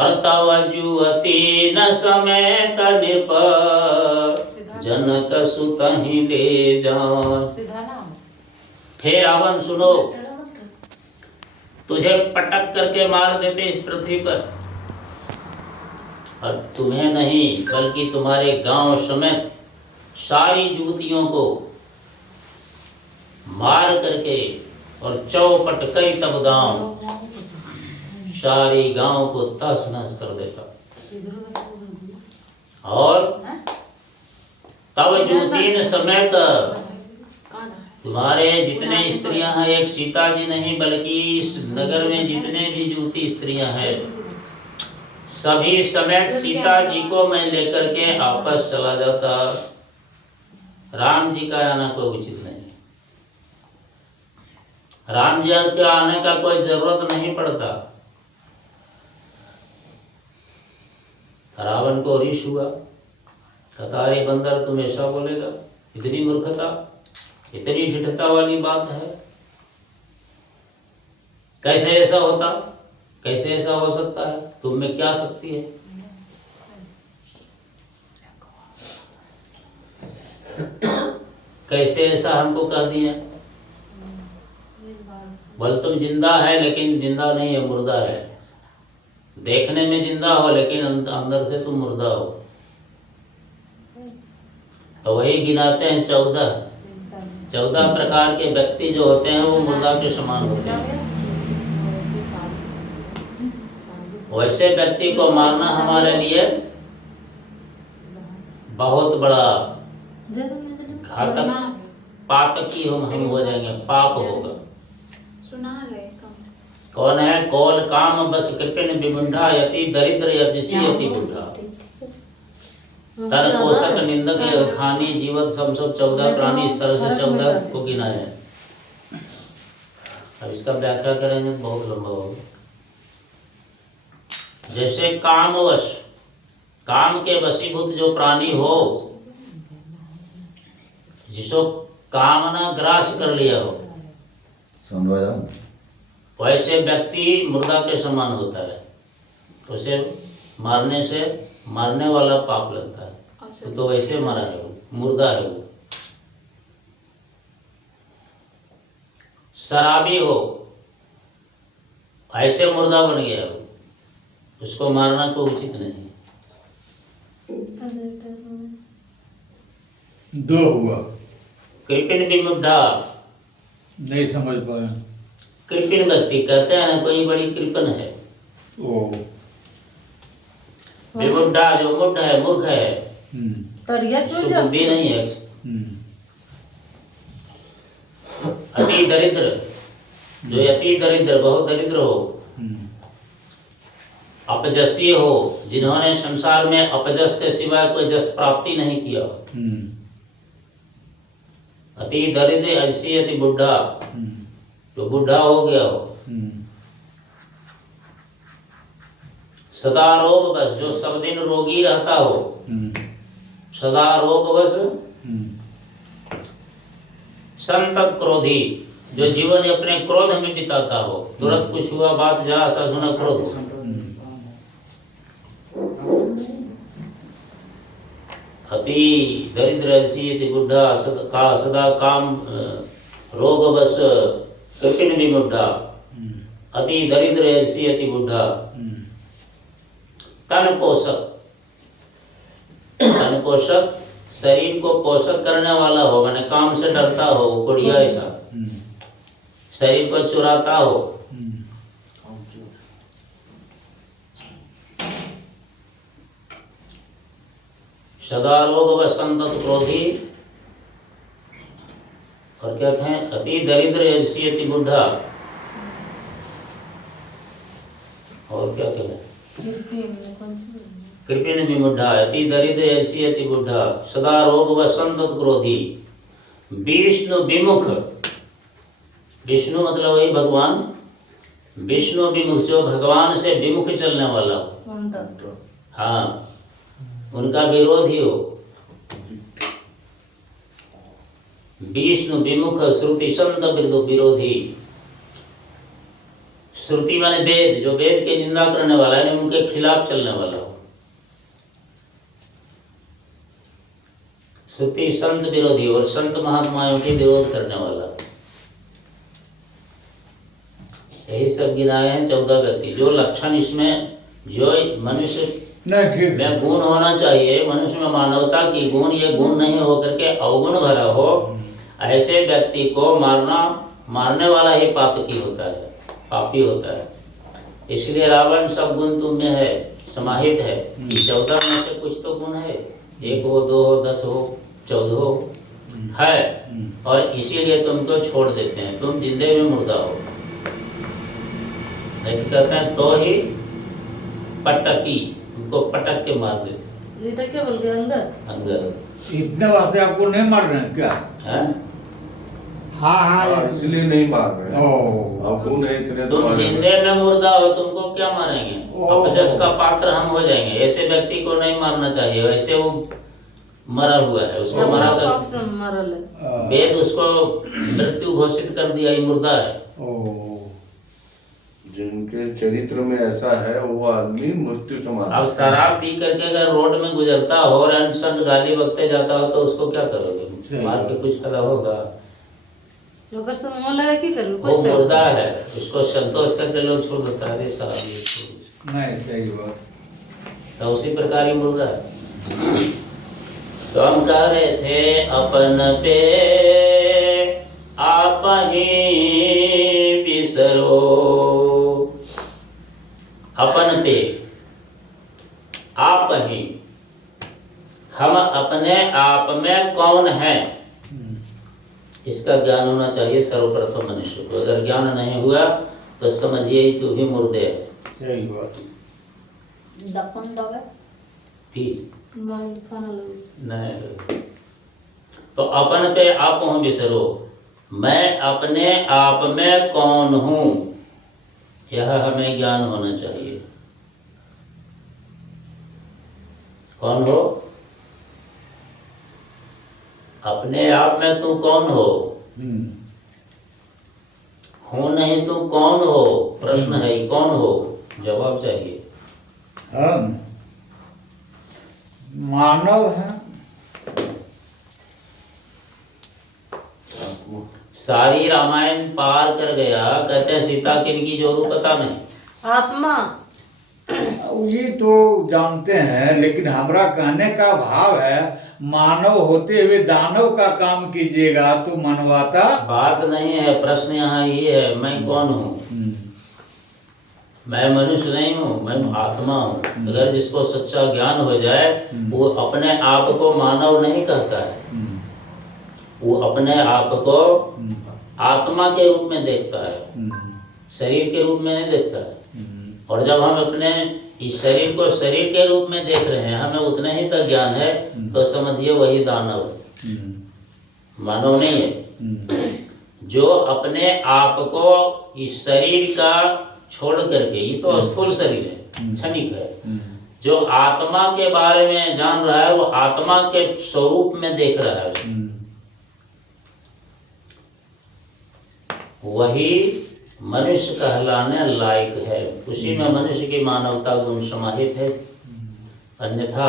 और तव जुवती न समेत नृप जनक सुत ही ले जाओ। फिर रावण सुनो, तुझे पटक करके मार देते इस पृथ्वी पर, और तुम्हें नहीं बल्कि तुम्हारे गांव समेत सारी युवतियों को मार करके और चौपट कई तब गांव, सारी गांव को तहस नहस कर देता। और तब युवती समेत तुम्हारे जितने स्त्रियां हैं, एक सीता जी नहीं बल्कि इस नगर में जितने भी युवती स्त्रियां हैं, सभी समेत सीता जी को मैं लेकर के वापस चला जाता। राम जी का आना कोई उचित नहीं, राम जी के आने का कोई जरूरत नहीं पड़ता। रावण को ऋष हुआ, कतारे बंदर तुम ऐसा बोलेगा, इतनी मूर्खता, इतनी ढिठता वाली बात है, कैसे ऐसा होता, कैसे ऐसा हो सकता है, तुम में क्या शक्ति है? कैसे ऐसा हमको कह दिया? बोल तुम जिंदा है लेकिन जिंदा नहीं है, मुर्दा है। देखने में जिंदा हो लेकिन अंदर से तुम मुर्दा हो। तो वही गिनाते हैं 14 प्रकार के व्यक्ति जो होते हैं वो मुर्दा के समान होते हैं। वैसे व्यक्ति को मारना हमारे लिए बहुत बड़ा घातक पातकी हम हो जाएंगे, पाप होगा। कौन है? कौल काम बस कृपण विमुंढा यति दरिद्र यजसी यति बुढ़ा तर पोषक निंदक खानी जीवत सब 14 प्राणी, इस तरह से 14 को गिना है। अब इसका व्याख्या करेंगे बहुत लंबा होगा। जैसे कामवश, काम के वशीभूत जो प्राणी हो, जिसको कामना ग्रास कर लिया हो, वैसे व्यक्ति मुर्दा के समान होता है। तो उसे मारने से मारने वाला पाप लगता है, तो वैसे मरा है वो, मुर्दा है वो। शराबी हो, ऐसे मुर्दा बन गया वो, उसको मारना तो उचित नहीं। 2 हुआ। कृपिण विमुग्धा, नहीं समझ पाया। कृपिण व्यक्ति कहते हैं ना, कोई बड़ी कृपण है। ओ विमुग्धा जो मुग्ध है, मूर्ख है, उसको बुद्धि नहीं है। अति दरिद्र, जो अति दरिद्र, बहुत दरिद्र हो, अपजसी हो, जिन्होंने संसार में अपजस के सिवाय कोई जस प्राप्ति नहीं किया। अति दरिद्र ऐसी अति बुढ़ा, जो बुढ़ा हो गया हो। सदा रोग बस, जो सब दिन रोगी रहता हो, सदा रोग बस। संतत क्रोधी, जो जीवन अपने क्रोध में बिताता हो, तुरंत कुछ हुआ बात जरा सा सुना क्रोध। अति दरिद्र ऐसी बुढ़ा, सदा काम रोग बस कृपिण विमुग्धा, अति दरिद्र ऐसी अति बुढ़ा। तन पोषक, तन पोषक शरीर को पोषक करने वाला हो, मैंने काम से डरता हो, बुढ़िया ऐसा शरीर को चुराता हो। सदा रोग व संतत क्रोधी, और क्या कहें, अति दरिद्र ऐसी अति बुढ़ा, और क्या कहें, कृपिण विमुढ़ा, अति दरिद्र ऐसी अति बुढ़ा, सदा रोग व संतत क्रोधी, विष्णु विमुख। विष्णु मतलब वही भगवान, विष्णु विमुख, जो भगवान से विमुख चलने वाला हो। हाँ, उनका विरोधी हो। विष्णु विमुख श्रुति संत विरोधी, श्रुति माने वेद, जो वेद की निंदा करने वाला है, उनके खिलाफ चलने वाला हो। श्रुति संत विरोधी और संत महात्माओं के विरोध करने वाला। यही सब गिनाए हैं 14 व्यक्ति। जो लक्षण इसमें, जो मनुष्य नहीं ठीक है। में गुण होना चाहिए, मनुष्य में मानवता की गुण, ये गुण नहीं होकर के अवगुण भरा हो, ऐसे व्यक्ति को मारने वाला ही पातकी होता है, पापी होता है। इसलिए रावण सब गुण तुम में है, समाहित है कि 14 में से कुछ तो गुण है, 1 हो, 2 हो, 10 हो, 14 हो है, और इसीलिए तुमको छोड़ देते हैं, तुम जिंदे में मुर्दा हो। नहीं कहते हैं तो ही पटकी, उनको पटक के मार देते। ये क्या बोल गया अंदर इतने वास्ते आपको नहीं मार रहे हैं क्या? है? हाँ इसलिए नहीं मार रहे। ओ अब गुण है इतने तो तुम मारे। जिंदे में मुर्दा हो, तुमको क्या मारेंगे? अपजस का पात्र हम हो जाएंगे। ऐसे व्यक्ति को नहीं मारना चाहिए, वैसे वो मरा हुआ है, उसको मरा पाप कर से मरल है। वेद उसको मृत्यु घोषित कर दिया, ये मुर्दा है। ओ जिनके चरित्र में ऐसा है वो आदमी मृत्यु समान। अब शराब पी करके अगर रोड में गुजरता हो और अनशन गाली बकते जाता हो तो उसको क्या करोगे? सही मार के कुछ फायदा होगा? जोकर से मुंह लगा की करूं? वो कुछ नहीं। मुर्दा है, उसको संतोष करके लोग छोड़ देता है, शराब ये छोड़। नहीं सही बात। तो उसी प्रकार ही मुर्दा है। तो हम कह रहे थे अपन पे आप ही बिसरो, अपन पे आप ही, हम अपने आप में कौन हैं, इसका ज्ञान होना चाहिए सर्वप्रथम मनुष्य को। अगर ज्ञान नहीं हुआ तो समझिए तू भी मुर्दे है। सही बात। दफन दोगे ठीक मार खाना लोग। नहीं, तो अपन पे आप हूँ बिसरो, मैं अपने आप में कौन हूँ, यह हमें ज्ञान होना चाहिए। कौन हो? अपने आप में तू कौन हो? हो नहीं तू कौन हो? प्रश्न है, कौन हो? जवाब चाहिए। हम मानव हैं। सारी रामायण पार कर गया, कहते हैं सीता किनकी जोरू पता नहीं। आत्मा ये तो जानते हैं, लेकिन हमारा कहने का भाव है मानव होते हुए दानव का काम कीजिएगा तो मानवता। बात नहीं है, प्रश्न यहाँ ये है, मैं कौन हूँ? मैं मनुष्य नहीं हूँ, मैं आत्मा हूँ। अगर जिसको सच्चा ज्ञान हो जाए वो अपने आप को मानव नहीं कहता है, वो अपने आप को आत्मा के रूप में देखता है, शरीर के रूप में नहीं देखता है। और जब हम अपने इस शरीर को शरीर के रूप में देख रहे हैं, हमें उतने ही तक ज्ञान है, तो समझिए वही दानव है, मानव नहीं है। जो अपने आप को इस शरीर का छोड़ करके, ये तो स्थूल शरीर है, क्षणिक है, जो आत्मा के बारे में जान रहा है, वो आत्मा के स्वरूप में देख रहा है, वही मनुष्य कहलाने लायक है। उसी में मनुष्य की मानवता गुण समाहित है, अन्यथा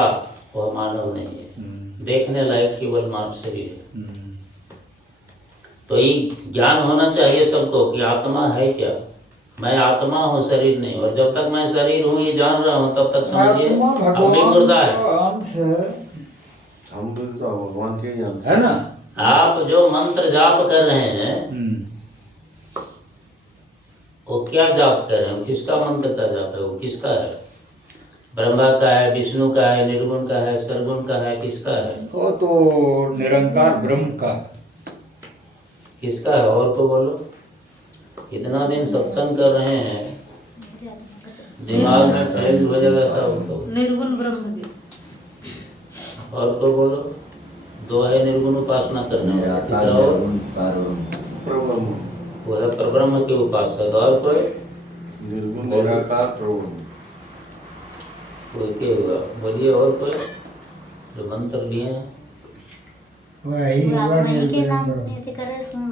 वह मानव नहीं है। देखने लायक केवल मानव शरीर है। तो ये ज्ञान होना चाहिए सबको कि आत्मा है क्या, मैं आत्मा हूँ, शरीर नहीं। और जब तक मैं शरीर हूँ ये जान रहा हूँ, तब तक समझिए अब मैं मुर्दा है। हम तो भगवान के ही अंश है ना। आप जो मंत्र जाप कर रहे हैं, वो क्या जाप कर रहे हैं? किसका मंत्र का जाप है? वो किसका है? ब्रह्मा का है, विष्णु का है, निर्गुण का है, सरगुण का है, किसका है? वो तो निरंकार ब्रह्म का। किसका है? और तो बोलो। इतना दिन सत्संग कर रहे हैं, दिमाग में फैल हो जाएगा सब। निर्गुण ब्रह्म की। और तो बोलो। दो है निर्गुण उपासना करने वाला, तीसरा और प्रब्रह्म, वो है परब्रह्म के उपासक। और कोई निर्गुण निराकार प्रब्रह्म, कोई के हुआ? बोलिए और कोई जो मंत्र लिए हैं। आत्मा के नाम ऐसे करे सुन,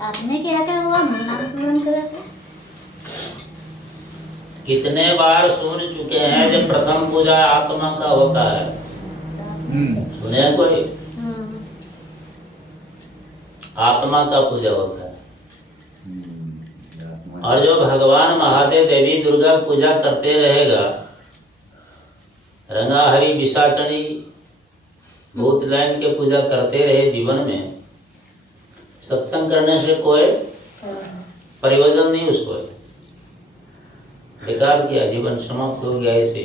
आत्मा के है क्या हुआ नाम स्मरण करे से कितने बार सुन चुके हैं जब प्रथम पूजा आत्मा का होता है। सुने हैं कोई? आत्मा का पूजा होता है। और जो भगवान महादेव देवी दुर्गा पूजा करते रहेगा, रंगा हरि विशाचनी भूत लाइन के पूजा करते रहे जीवन में, सत्संग करने से कोई परिवर्तन नहीं, उसको बेकार किया, जीवन समाप्त हो गया। ऐसे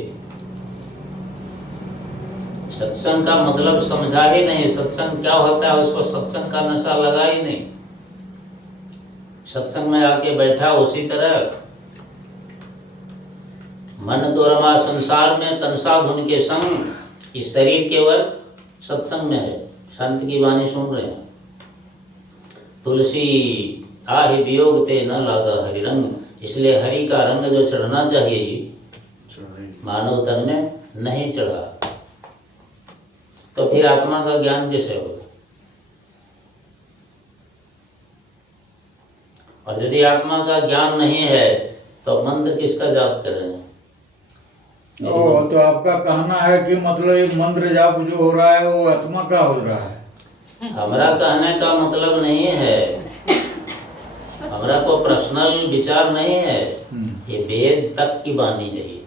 सत्संग का मतलब समझा ही नहीं, सत्संग क्या होता है उसको सत्संग का नशा लगा ही नहीं। सत्संग में आके बैठा उसी तरह मन तो रमा संसार में तनसा धुन के संग, इस शरीर केवल सत्संग में है। संत की वाणी सुन रहे हैं। तुलसी आहि वियोग ते न लागा हरि रंग, इसलिए हरि का रंग जो चढ़ना चाहिए मानव तन में नहीं चढ़ा, तो फिर आत्मा का ज्ञान कैसे होगा? और यदि आत्मा का ज्ञान नहीं है तो मंत्र किसका जाप कर रहे हैं? तो आपका कहना है कि मतलब ये मंत्र जाप जो हो रहा है वो आत्मा का हो रहा है? हमारा कहने का मतलब नहीं है, हमारा को पर्सनल विचार नहीं है, ये वेद तक की वाणी है। ये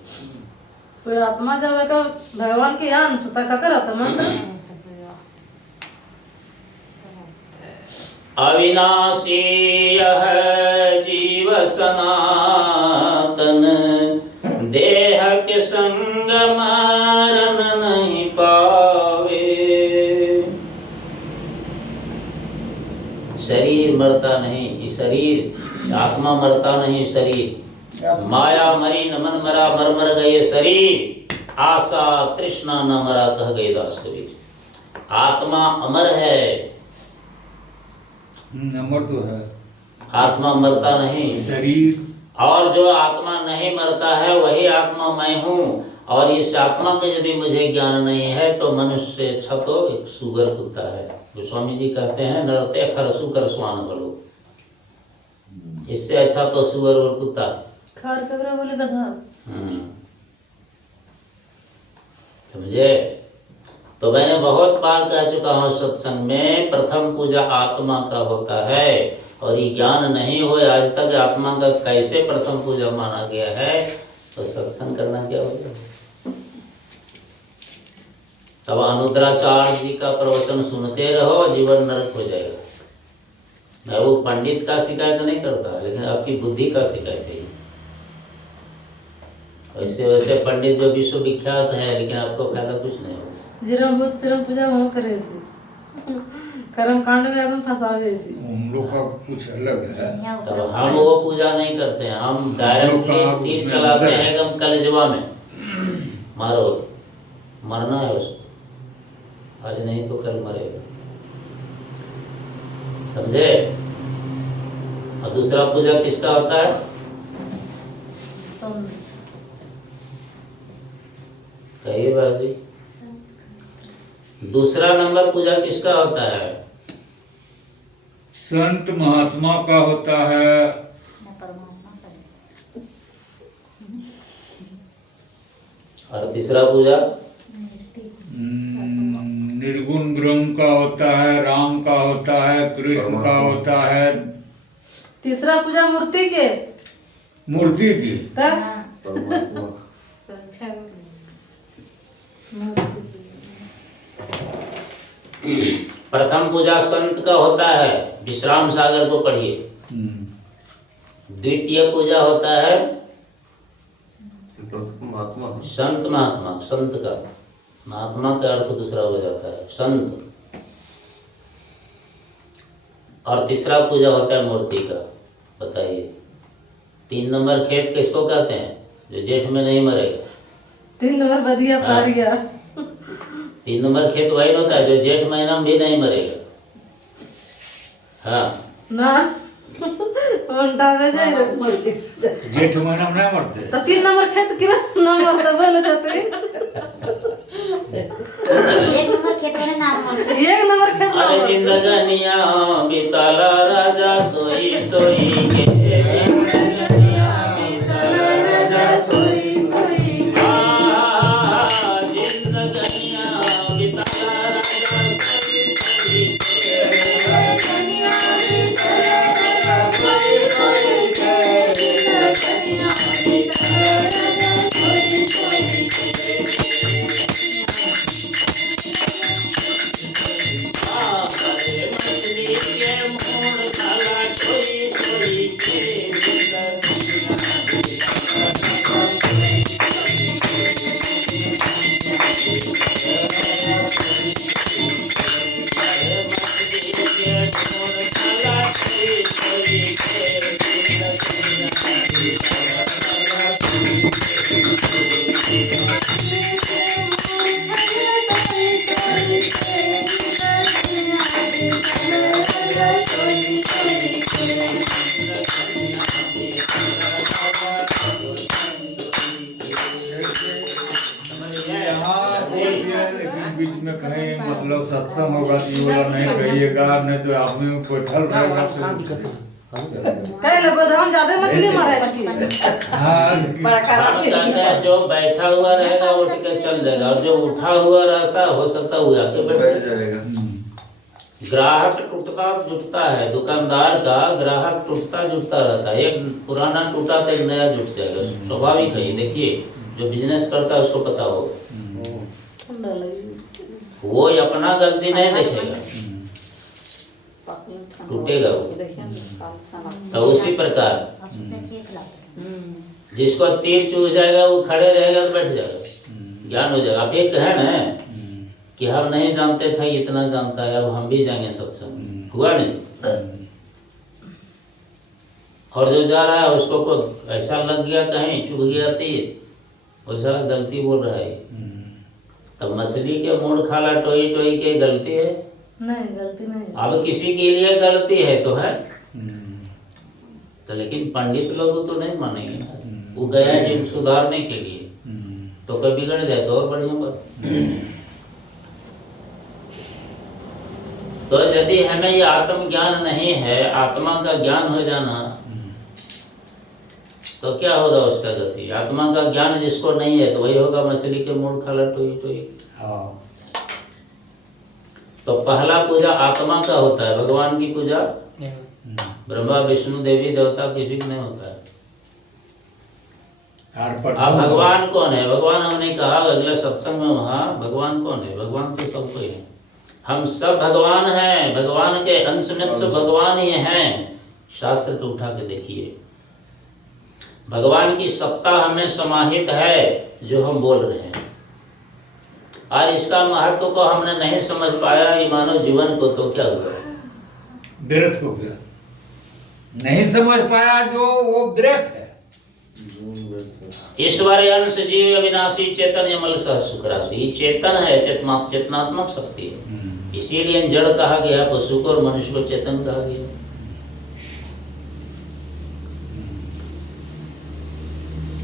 कोई आत्मा जब एक भगवान के यहाँ अंश तक का रहता मंत्र। अविनाशी यह जीव सनातन, देह के संग मरण नहीं पावे। शरीर मरता नहीं, ये शरीर, आत्मा मरता नहीं, शरीर माया मरी न मन मरा, मर मर गए शरीर, आशा तृष्णा न मरा, कह गए दास कबीर। आत्मा अमर है, अमर तो है, आत्मा मरता नहीं। शरीर और जो आत्मा नहीं मरता है वही आत्मा मैं हूँ। और इस आत्मा के यदि मुझे ज्ञान नहीं है तो मनुष्य से अच्छा तो एक सुगर कुत्ता है। गोस्वामी जी कहते हैं नरते खरसु कर स्वान करो, इससे अच्छा तो सुगर और कुत्ता। खार कबरा बोले गधा। समझे? तो मैंने बहुत बार कह चुका हूँ सत्संग में, प्रथम पूजा आत्मा का होता है। और ये ज्ञान नहीं हो आज तक आत्मा का कैसे प्रथम पूजा माना गया है, तो सत्संग करना क्या होगा? तब अनुद्राचार्य जी का प्रवचन सुनते रहो, जीवन नरक हो जाएगा। मैं वो पंडित का शिकायत नहीं करता, लेकिन आपकी बुद्धि का शिकायत है। वैसे वैसे पंडित जो विश्वविख्यात है, लेकिन आपको फायदा कुछ नहीं होगा। जिरम भूत सिरम पूजा वो करे थे, कर्म कांड में अपन फंसावे थे। हम लोग का कुछ अलग है। तब हम वो पूजा नहीं करते हैं, हम डायरेक्ट तीर चलाते हैं एकदम कलेजवा में, मारो, मरना है उसको, आज नहीं तो कल मरेगा। समझे? और दूसरा पूजा किसका होता है? कहिए बाजी, दूसरा नंबर पूजा किसका होता है? संत महात्मा का होता है। और तीसरा पूजा निर्गुण ब्रह्म का होता है, राम का होता है, कृष्ण का होता है। तीसरा पूजा मूर्ति के, मूर्ति की। परमात्मा प्रथम पूजा संत का होता है, विश्राम सागर को पढ़िए। द्वितीय पूजा होता है महात्मा, संत महात्मा, संत का महात्मा का अर्थ दूसरा हो जाता है संत। और तीसरा पूजा होता है मूर्ति का। बताइए 3 नंबर खेत किसको कहते हैं? जो जेठ में नहीं मरेगा। 3 नंबर बदिया पारिया। 3 नंबर खेत वही होता है जो जेठ महीना में भी नहीं मरेगा। हाँ ना उल्टा में जाए जेठ महीना में नहीं मरते। तो 3 नंबर खेत किरा नंबर तो बोले जाते। 1 नंबर खेत वाले नाम बोलते। 1 नंबर खेत अरे जिंदगानिया बिताला राजा सोई सोई के, जिंदगानिया बिताला राजा यहाँ बोल दिया, लेकिन बीच में कहीं मतलब सत्संग होगा तो ये वाला नहीं कहिएगा, नहीं तो आदमी बैठल रहेगा तो कह लो तो हम ज्यादा मछली मारे की हाँ, हम कहते हैं जो बैठा हुआ रहेगा वो टिकट चल जाएगा, और जो उठा हुआ रहता है हो सकता है वो आके बैठ बैठ जाए। जाएगा। ग्राहक टूटता जुटता है, दुकानदार का ग्राहक टूटता जुटता रहता है, एक पुराना टूटा तो एक नया जुट जाएगा, स्वाभाविक है ये। देखिए जो बिजनेस करता है उसको पता होगा, वो अपना गलती नहीं देखेगा, टूटेगा वो। तो उसी प्रकार जिसको तीर चूस जाएगा वो खड़े रहेगा तो बैठ जाएगा, ज्ञान हो जाएगा। अब एक है ना कि हम नहीं जानते थे इतना जानता है, अब हम भी जाएंगे सत्संग, हुआ नहीं। और जो जा रहा है उसको को ऐसा लग गया कहीं चुभ गया तीर, वैसा गलती बोल रहा है। तब मछली के मूड खाला टोई टोई के गलती है? नहीं, गलती नहीं। अब किसी के लिए गलती है तो है, तो लेकिन पंडित लोग तो नहीं मानेंगे ना, वो गया जिन सुधारने के लिए, तो कोई बिगड़ जाए तो और बढ़िया बात। तो यदि हमें ये आत्मज्ञान नहीं है, आत्मा का ज्ञान हो जाना, तो क्या होगा उसका गति? आत्मा का ज्ञान जिसको नहीं है तो वही होगा मछली के मूड खाला टोई टोई। तो पहला पूजा आत्मा का होता है, भगवान की पूजा ब्रह्मा विष्णु देवी देवता किसी को नहीं होता है। अब भगवान कौन है? भगवान हमने कहा अगले सत्संग में, वहाँ भगवान कौन है? भगवान तो सबको ही है, हम सब भगवान हैं, भगवान के अंश में सब भगवान ही हैं। शास्त्र को उठा के देखिए, भगवान की सत्ता हमें समाहित है जो हम बोल रहे हैं, और इसका महत्व को हमने नहीं समझ पाया ये मानव जीवन को, तो क्या हुआ? व्यर्थ हो गया, नहीं समझ पाया जो वो व्यर्थ है। ईश्वर अंश जीव अविनाशी चेतन अमल सह सुख राशि, ये चेतन है, चेतनात्मक शक्ति है, इसीलिए जड़ कहा गया, पशु को और मनुष्य को चेतन कहा गया।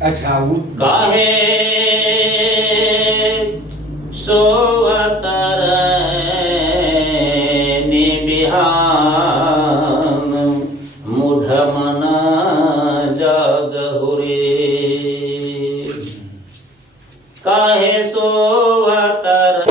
अच्छा, वो काहे सोवतर निबिहान मुढ़ मन जग हुरे, काहे सोवतर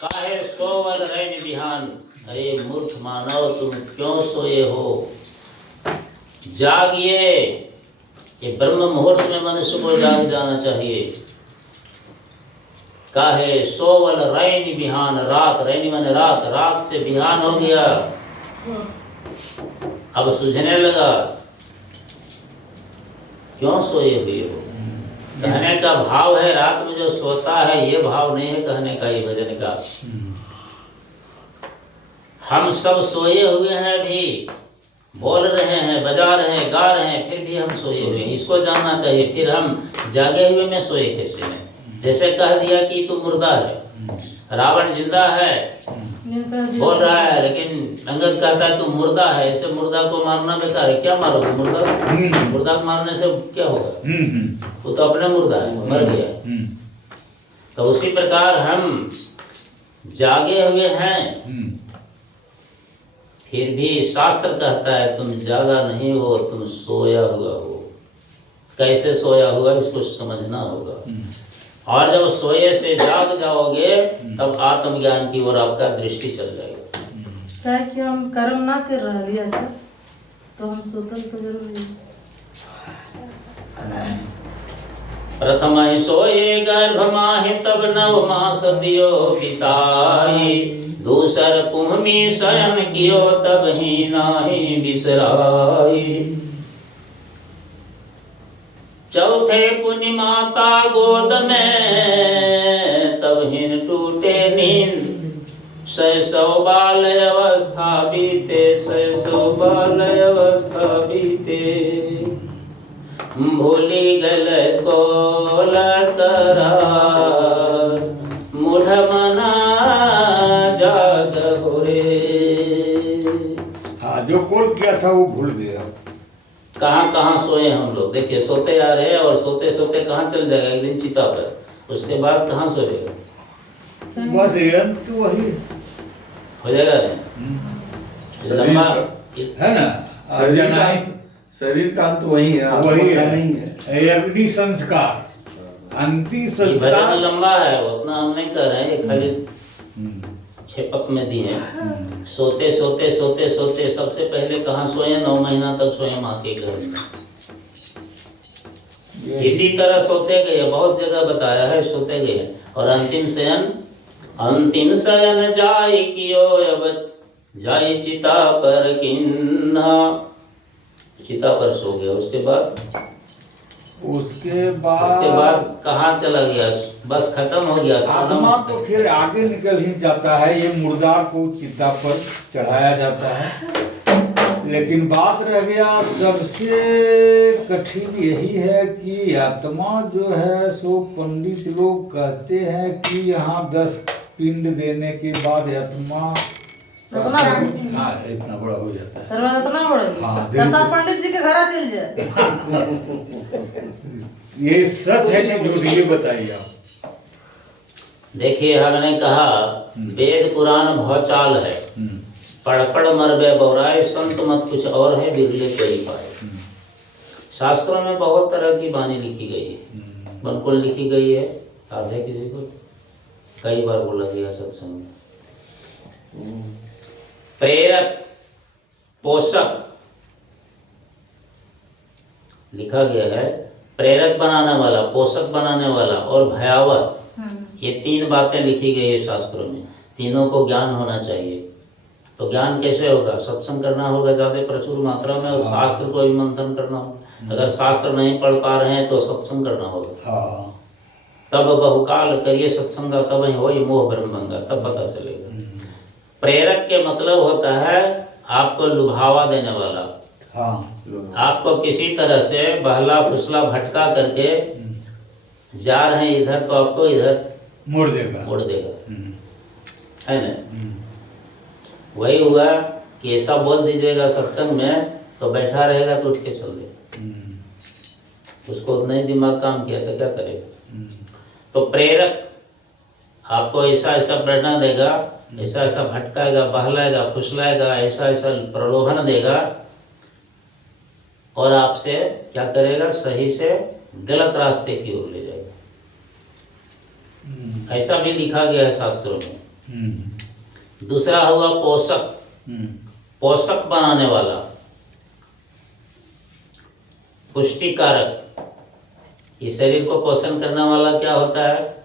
काहे सोवल रैन बिहान, अरे मूर्ख मानव तुम क्यों सोए हो? जागिए, ये ब्रह्म मुहूर्त में मनुष्य को जाग जाना चाहिए। काहे सोवल रैन बिहान, रात, रैन माने रात, रात से बिहान हो गया, अब सूझने लगा, क्यों सोए हुए हो? कहने का भाव है रात में जो सोता है, ये भाव नहीं है कहने का, ये भजन का। हम सब सोए हुए हैं, भी बोल रहे हैं, बजा रहे हैं, गा रहे हैं, फिर भी हम सोए हुए हैं, इसको जानना चाहिए। फिर हम जागे हुए में सोए कैसे हैं? जैसे कह दिया कि तू मुर्दा है, रावण जिंदा है बोल रहा है, लेकिन अंगद कहता है तू मुर्दा है, ऐसे मुर्दा को मारना बेकार है। क्या मारोगे मुर्दा? मुर्दा को मारने से क्या होगा? वो तो अपने मुर्दा है, मर गया। तो उसी प्रकार हम जागे हुए हैं, फिर भी शास्त्र कहता है तुम जागा नहीं हो, तुम सोया हुआ हो। कैसे सोया हुआ इसको समझना होगा, और जब सोए से जाग जाओगे तब आत्मज्ञान की ओर आपका दृष्टि चल जाएगा। क्या है कि हम कर्म ना कर रहे हैं अच्छा, तो हम सोतल तो जरूर है। प्रथम ही सोए गर्भ माहि, तब नव मास दियो बिताई, दूसर पुहमी शयन कियो, तब ही नाही बिसराई। चौथ उठे पुनि माता गोद में, तब हिन टूटे नींद, शैशव बाल अवस्था बीते, शैशव बाल अवस्था बीते। भूली गल कोल करार, मूढ़ मना जाग हो रे। हाँ, जो कॉल किया था वो भूल गया। कहाँ कहाँ सोए हम लोग, देखिए सोते आ रहे हैं और सोते सोते कहाँ चल जाएगा एक दिन चिता पर, उसके बाद कहाँ सोएगा, बस ये तो वही हो जाएगा नहीं लंबा है ना। शरीर का नहीं शरीर का अंत वही है, आत्मा वही का है, नहीं है। अग्नि संस्कार, अंतिम ये भजन संस्कार। लंबा है, उतना हम नहीं कर रहे हैं, ये खाली हम्म, 6 पक में दिए हैं। सोते सोते सोते सोते सबसे पहले कहाँ सोए, 9 महीना तक सोए माँ के घर में। इसी तरह सोते गए, बहुत जगह बताया है सोते गए। और अंतिम शयन जाय कियो, अब जाय चिता पर किन्ना, चिता पर सो गया। उसके उसके बाद कहाँ चला गया, बस खत्म हो गया। आत्मा तो फिर आगे निकल ही जाता है, ये मुर्दार को चिता पर चढ़ाया जाता है। लेकिन बात रह गया, सबसे कठिन यही है कि आत्मा जो है सो पंडित लोग कहते हैं कि यहाँ 10 पिंड देने के बाद आत्मा इतना हाँ इतना बड़ा हो जाता है। दरवाजा इतना बड़ा हाँ, है, दशा पंडित जी के घर चल जाए। ये सच है कि झूठ, ये बताइए आप। देखिए हमने कहा वेद पुराण भौचाल है, पढ़ पढ़ मरबे बौराए, संत मत कुछ और है, बिरले कोई पाए। शास्त्रों में बहुत तरह की वाणी लिखी गई है, बिल्कुल लिखी गई है, याद है किसी को, कई बार बोला गया सत्संग में। प्रेरक, पोषक लिखा गया है, प्रेरक बनाने वाला, पोषक बनाने वाला और भयावह, ये 3 बातें लिखी गई है शास्त्रों में। तीनों को ज्ञान होना चाहिए। तो ज्ञान कैसे होगा, सत्संग करना होगा ज़्यादा प्रचुर मात्रा में, और शास्त्र को भी मंथन करना होगा। अगर शास्त्र नहीं पढ़ पा रहे हैं तो सत्संग करना होगा। हाँ, तब बहुकाल करिए सत्संग, तब ही हो मोह ब्रह्मंगा, तब पता चलेगा। प्रेरक के मतलब होता है आपको लुभावा देने वाला, हाँ, आपको किसी तरह से बहला फुसला भटका करके जा रहे हैं इधर, तो आपको इधर मोड़ देगा। मोड़ देगा, है ना। वही हुआ कि ऐसा बोल दीजिएगा सत्संग में, तो बैठा रहेगा तो उठ के चल देगा। उसको नहीं दिमाग काम किया तो क्या करेगा। तो प्रेरक आपको ऐसा ऐसा प्रेरणा देगा, ऐसा ऐसा भटकाएगा, बहलाएगा, फुसलाएगा, ऐसा ऐसा प्रलोभन देगा, और आपसे क्या करेगा, सही से गलत रास्ते की ओर ले जाएगा। ऐसा भी लिखा गया है शास्त्रों में। दूसरा हुआ पोषक, पोषक बनाने वाला, पुष्टिकारक। ये शरीर को पोषण करने वाला क्या होता है,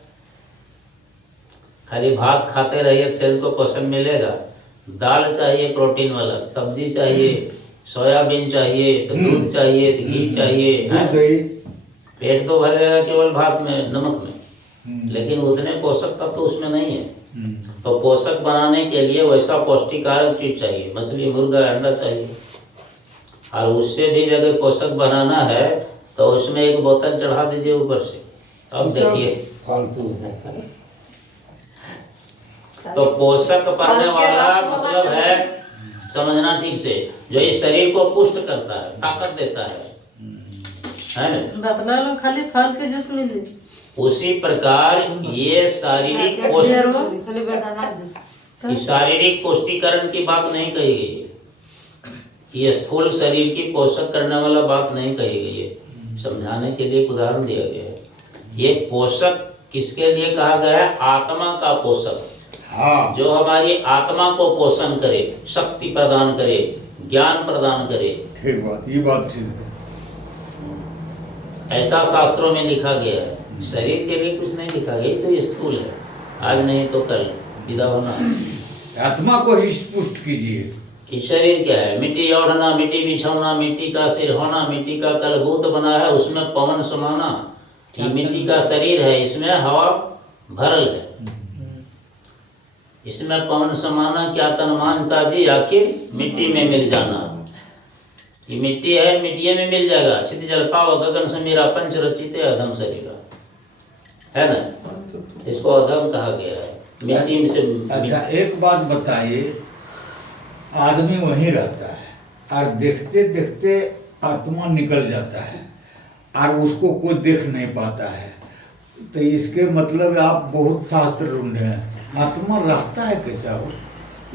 खाली भात खाते रहिए शरीर को पोषण मिलेगा। दाल चाहिए प्रोटीन वाला, सब्जी चाहिए, सोयाबीन चाहिए, तो दूध चाहिए, तो घी चाहिए, पेट तो भरेगा केवल भात में, नमक में, लेकिन उतने पोषक तत्व तो उसमें नहीं है। तो पोषक बनाने के लिए वैसा पौष्टिकारक चीज चाहिए, मछली, मुर्गा, अंडा चाहिए। और उससे भी अगर पोषक बनाना है तो उसमें एक बोतल चढ़ा दीजिए ऊपर से। अब देखिए फालतू तो पोषक पाने वाला मतलब है, समझना ठीक से, जो इस शरीर को पुष्ट करता है, ताकत देता है ना। बतला लो खाली फल के जूस मिले, उसी प्रकार ये शारीरिक खाली बनाना जूस। इस शारीरिक पुष्टिकरण की बात नहीं कही गई है, ये स्थूल शरीर की पोषक करने वाला बात नहीं कही गई है। समझाने के लिए एक उदाहरण दिया गया है। ये पोषक किसके लिए कहा गया है, आत्मा का पोषक। हाँ, जो हमारी आत्मा को पोषण करे, शक्ति प्रदान करे, ज्ञान प्रदान करे। ठीक बात, ये बात ठीक है। ऐसा शास्त्रों में लिखा गया है। शरीर के लिए कुछ नहीं लिखा गया, तो ये स्थूल है, आज नहीं तो कल विदा होना। आत्मा को ही पुष्ट कीजिए। ये शरीर क्या है? मिट्टी ओढ़ना, मिट्टी बिछाना, मिट्टी का सिर होना, मिट्टी का कलभूत बना है, उसमें पवन समाना। ये मिट्टी का शरीर है, इसमें हवा भरल है, इसमें पवन समाना। क्या तन मानता जी, आखिर मिट्टी में मिल जाना। ये मिट्टी है, मिट्टी में मिल जाएगा। क्षिति जल पाव गगन समीरा पंच रचिते अधम शरीरा, है ना? इसको अधम कहा गया है, मिट्टी से। अच्छा, एक बात बताइए, आदमी वहीं रहता है और देखते देखते आत्मा निकल जाता है और उसको कोई देख नहीं पाता है, तो इसके मतलब आप बहुत शास्त्र ढूंढ रहे हैं। आत्मा रहता है कैसा हो?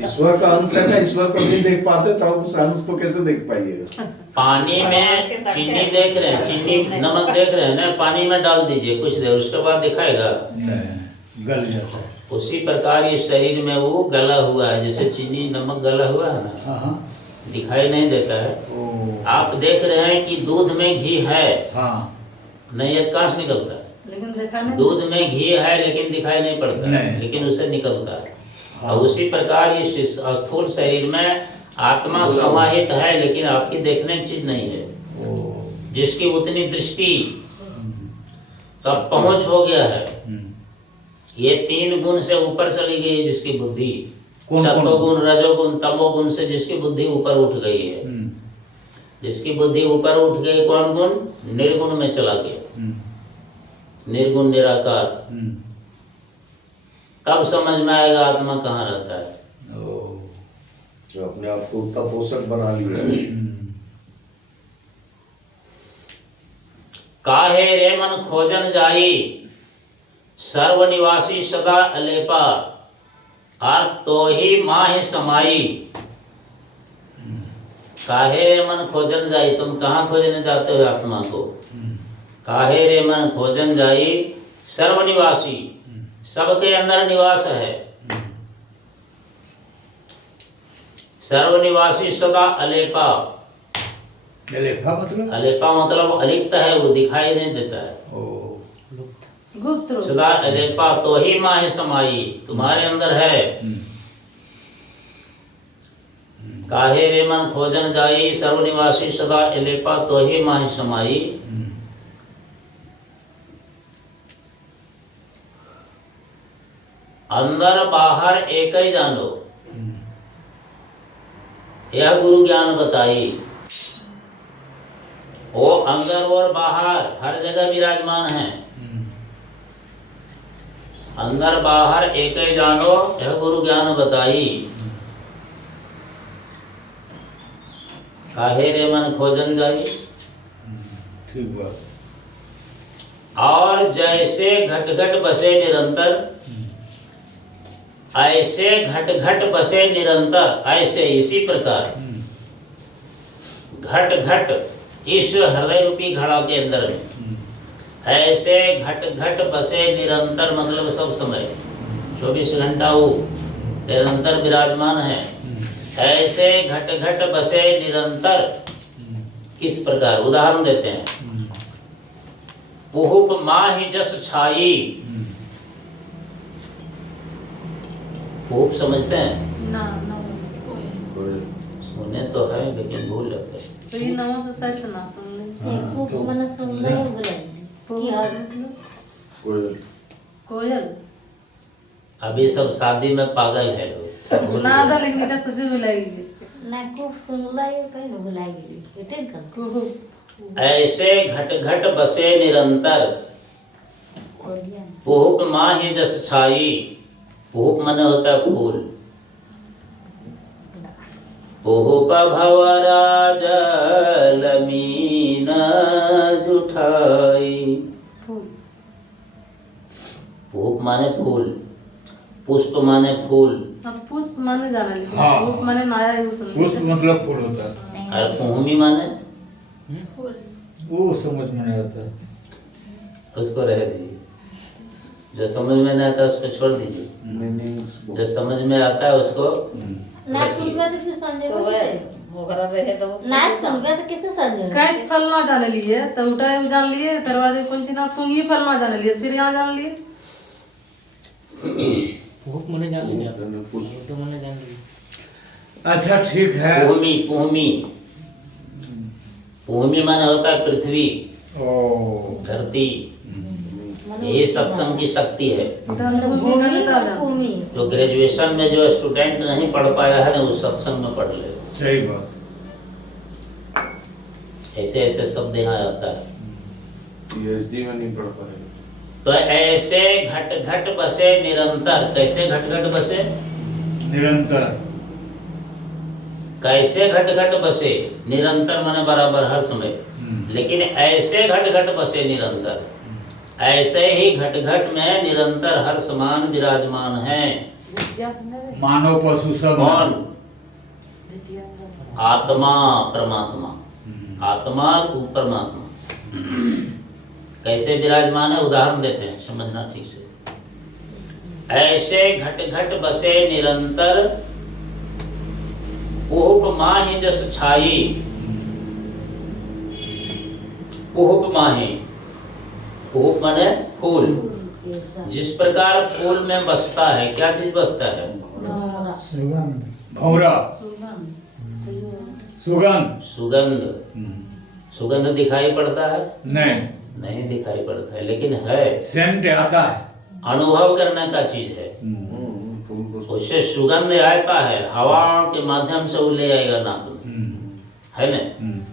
ईश्वर का अंश है ना, ईश्वर को नहीं देख पाते तो आप उस अंश को कैसे देख पाइएगा? पानी में चीनी देख रहे हैं, चीनी नमक देख रहे हैं ना, पानी में डाल दीजिए कुछ देर, उसके बाद दिखाएगा नहीं, गल जाता है। उसी प्रकार ये शरीर में वो गला हुआ है, जैसे चीनी नमक गला हुआ है ना, हाँ, दिखाई नहीं देता है। ओ, आप देख रहे हैं कि दूध में घी है, हाँ, नहीं है, कहाँ से निकलता है? लेकिन देखा नहीं। दूध में घी है लेकिन दिखाई नहीं पड़ता, नहीं। लेकिन उसे निकलता है। हाँ। और उसी प्रकार इस स्थूल शरीर में आत्मा समाहित है, लेकिन आपकी देखने की चीज नहीं है। ओ, जिसकी उतनी दृष्टि तब पहुंच हो गया है, ये 3 गुण से ऊपर चली गई है जिसकी बुद्धि। कौन? सत्वगुण, रजोगुण, तमोगुण से जिसकी बुद्धि ऊपर उठ गई है, जिसकी बुद्धि ऊपर उठ गई, कौन गुण? निर्गुण में चला गया, निर्गुण निराकार। तब समझ में आएगा आत्मा कहाँ रहता है। जो अपने आप को उतना पोषक बना लिया है। काहे रे मन खोजन जाई, सर्वनिवासी सदा अलेपा, और तो ही माह समाई। काहे रे मन खोजन जाई, तुम कहाँ खोजने जाते हो आत्मा को? काहे रे मन खोजन जाई, सर्वनिवासी, सबके अंदर निवास है। सर्वनिवासी सदा अलेपा, अलेपा मतलब? अलेपा मतलब अलिप्त है, वो दिखाई नहीं देता है। ओ, गुप्त रूप। सदा अलेपा तो ही माह समाई, तुम्हारे अंदर है। काहे रे मन खोजन जाई, सर्वनिवासी सदा अलेपा तो ही माह समाई। अंदर बाहर एक ही जानो, यह गुरु ज्ञान बताई। वो अंदर और बाहर हर जगह विराजमान है। अंदर बाहर एक ही जानो, यह गुरु ज्ञान बताई। काहे रे मन खोजन जाई। ठीक बात। और जैसे घट घट बसे निरंतर, ऐसे घट घट बसे निरंतर, ऐसे इसी प्रकार घट घट इस हृदय रूपी घड़ा के अंदर में, ऐसे घट घट बसे निरंतर मतलब सब समय 24 घंटा वो निरंतर विराजमान है। ऐसे घट घट बसे निरंतर किस प्रकार? उदाहरण देते हैं। पुहुप माहि जस छाई, पुहुप समझते हैं? ना ना सुने तो है लेकिन भूल जाते हैं। तो ये नवा से सेट ना सुन ले। खूब मन सुंदर बोले की और मतलब कोयल। कोयल अभी सब शादी में पागल है लोग। भूल ना गए। था, लेकिन এটা सच्ची बुलाएगी। ना खूब सुनला ये कहीं न बुलाएगी बेटे कर ऐसे घट घट बसे निरंतर, कोलिया पुहुप माहि जस छाई। पुहुप मन होता है फूल। पुहुप भवराज लमीन जुठाई। फूल। पुहुप माने फूल, पुष्प माने फूल, अब पुष्प माने जाना, लेकिन हाँ। फूल माने नया यूज पुष्प मतलब फूल होता है, और पुहुमी माने वो समझ में नहीं आता। उसको रह दीजिए। जो समझ में नहीं आता उसको छोड़ दीजिए, मीनिंग्स जो समझ में आता है उसको ना सुनबे तो फिर समझेगा कैसे? ना सुनबे तो कैसे समझेगा? कहीं फल ना जाने लिए तो उठा एम जान लिए, दरवाजे कौन सी ना तुंगी फल ना जाने लिए, फिर यहाँ जान लिए। भूख मने जान लिया, पुष्प तो मने जान लिया। अच्छा ठीक है। पुहमी पुहमी पुहमी माने होता है पृथ्वी, ओ धरती। ये सत्संग की शक्ति है। भूमि जो ग्रेजुएशन में जो स्टूडेंट नहीं पढ़ पाया है ना, वो सत्संग में पढ़ ले। सही बात। ऐसे ऐसे शब्द यहाँ आता है। पीएचडी में नहीं पढ़ पाए। तो ऐसे घट घट बसे निरंतर। कैसे घट घट बसे? निरंतर। कैसे घट घट बसे निरंतर माने बराबर हर समय। लेकिन ऐसे घट घट बसे निरंतर, ऐसे ही घट घट में निरंतर हर समान विराजमान है। मानव पशु सब। कौन? आत्मा परमात्मा। आत्मा और परमात्मा कैसे विराजमान है, उदाहरण देते हैं, समझना ठीक से। ऐसे घट घट बसे निरंतर, उहुप माहि जस छाई। उहुप माहि, उहुप माने फूल। जिस प्रकार फूल में बसता है, क्या चीज बसता है? भौरा। सुगंध। सुगंध। सुगंध दिखाई पड़ता है? नहीं। नहीं दिखाई पड़ता है, लेकिन है। सेंट आता है। अनुभव करने का चीज है। उससे सुगंध आता है, हवा के माध्यम से वो ले आएगा नाक में, है ना?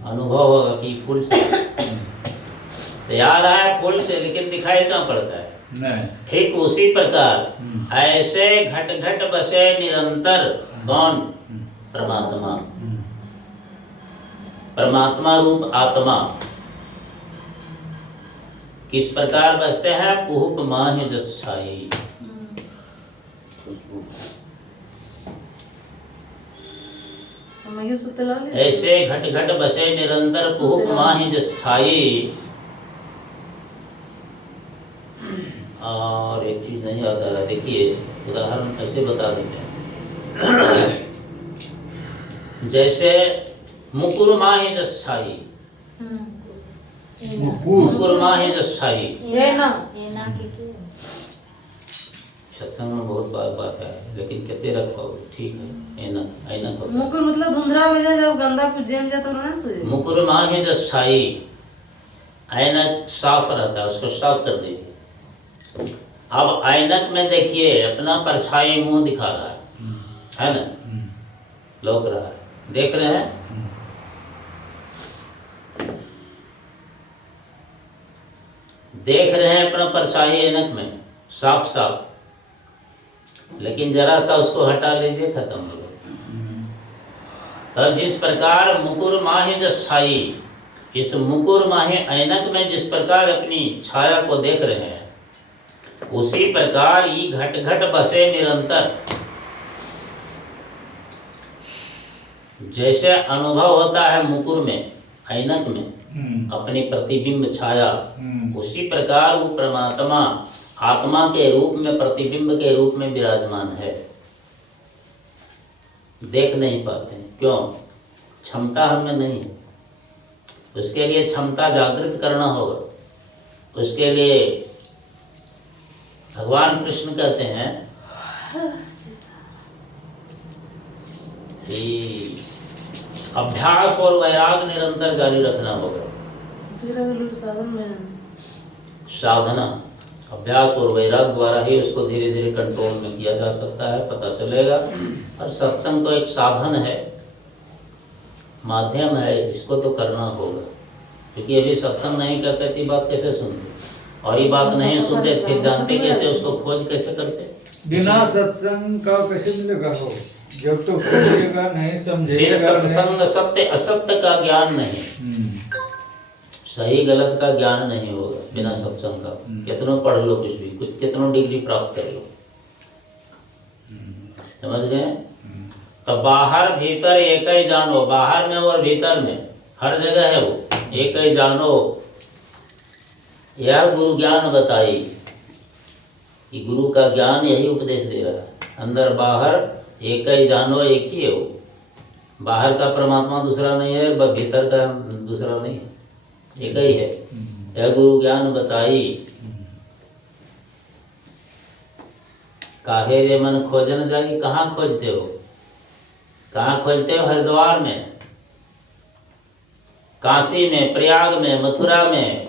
अनुभव होगा कि फूल से तैयार है, फूल से, लेकिन दिखाई कहाँ पड़ता है? नहीं। ठीक उसी प्रकार ऐसे घट घट बसे निरंतर। कौन? परमात्मा। परमात्मा रूप आत्मा किस प्रकार बसते हैं? पुहुप माहि जस छाई। ऐसे घट घट बसे निरंतर, पुहुप माहि जस छाई। और एक चीज नहीं याद आ रहा, देखिए उदाहरण ऐसे बता देते हैं। जैसे मुकुर माहि जस छाई। मुकुर माहि जस छाई। सत्संग में बहुत बात है, लेकिन कहते रखो ठीक है। ऐनक ऐनक होता है। मुकुर मतलब धुंधरा हो जाए, जब गंदा कुछ जम जाए तो ना सोए। मुकुर माहि जस छाई। ऐनक साफ रहता है, उसको साफ कर दीजिए। अब ऐनक में देखिए अपना परछाई मुंह दिखा रहा है ना? लौक रहा है, देख रहे हैं? देख रहे हैं अपना परछाई ऐनक में साफ साफ, लेकिन जरा सा उसको हटा लीजिए, खत्म हो गया। तो जिस प्रकार मुकुर माहि जस छाई, इस मुकुर माहि ऐनक में जिस प्रकार अपनी छाया को देख रहे हैं, उसी प्रकार ही घट घट बसे निरंतर। जैसे अनुभव होता है मुकुर में, ऐनक में अपनी प्रतिबिंब छाया, उसी प्रकार वो परमात्मा आत्मा के रूप में, प्रतिबिंब के रूप में विराजमान है। देख नहीं पाते हैं, क्यों? क्षमता हमें नहीं है। उसके लिए क्षमता जागृत करना होगा। उसके लिए भगवान कृष्ण कहते हैं कि अभ्यास और वैराग निरंतर जारी रखना होगा। साधना, अभ्यास और वैराग द्वारा ही उसको धीरे धीरे कंट्रोल में किया जा सकता है, पता चलेगा। और सत्संग तो एक साधन है, माध्यम है, इसको तो करना होगा। क्योंकि अभी सत्संग नहीं करते तो बात कैसे सुनते, और ये बात नहीं सुनते फिर जानते कैसे, उसको खोज कैसे करते? बिना सत्संग का कैसे मिलेगा? हो जब तो समझेगा नहीं, समझेगा सत्संग सत्य असत्य का ज्ञान नहीं, सही गलत का ज्ञान नहीं होगा बिना सत्संग का। कितनों पढ़ लो कुछ भी, कुछ कितनों डिग्री प्राप्त कर लो, समझ गए? तो बाहर भीतर एक ही जानो, बाहर में और भीतर में हर जगह है वो एक ही जानो। यह गुरु ज्ञान बताई कि गुरु का ज्ञान यही उपदेश दे रहा है। अंदर बाहर एक ही जानो, एक ही है वो। बाहर का परमात्मा दूसरा नहीं है, भीतर का दूसरा नहीं है, एक ही है। यह गुरु ज्ञान बताई, काहे रे मन खोजन जाई। कहाँ खोजते हो? कहाँ खोजते हो? हरिद्वार में, काशी में, प्रयाग में, मथुरा में,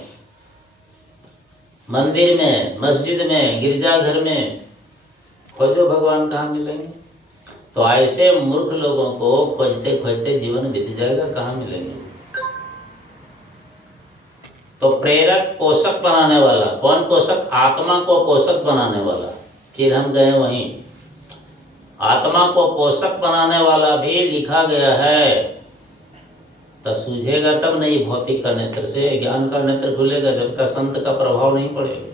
मंदिर में, मस्जिद में, गिरजाघर में खोजो भगवान कहाँ मिलेंगे। तो ऐसे मूर्ख लोगों को खोजते खोजते जीवन बीत जाएगा, कहाँ मिलेंगे। तो प्रेरक पोषक बनाने वाला, कौन पोषक? आत्मा को पोषक बनाने वाला। फिर हम गए वहीं, आत्मा को पोषक बनाने वाला भी लिखा गया है। तो सूझेगा तब नहीं, भौतिक का नेत्र से ज्ञान का नेत्र खुलेगा जब तक संत का प्रभाव नहीं पड़ेगा,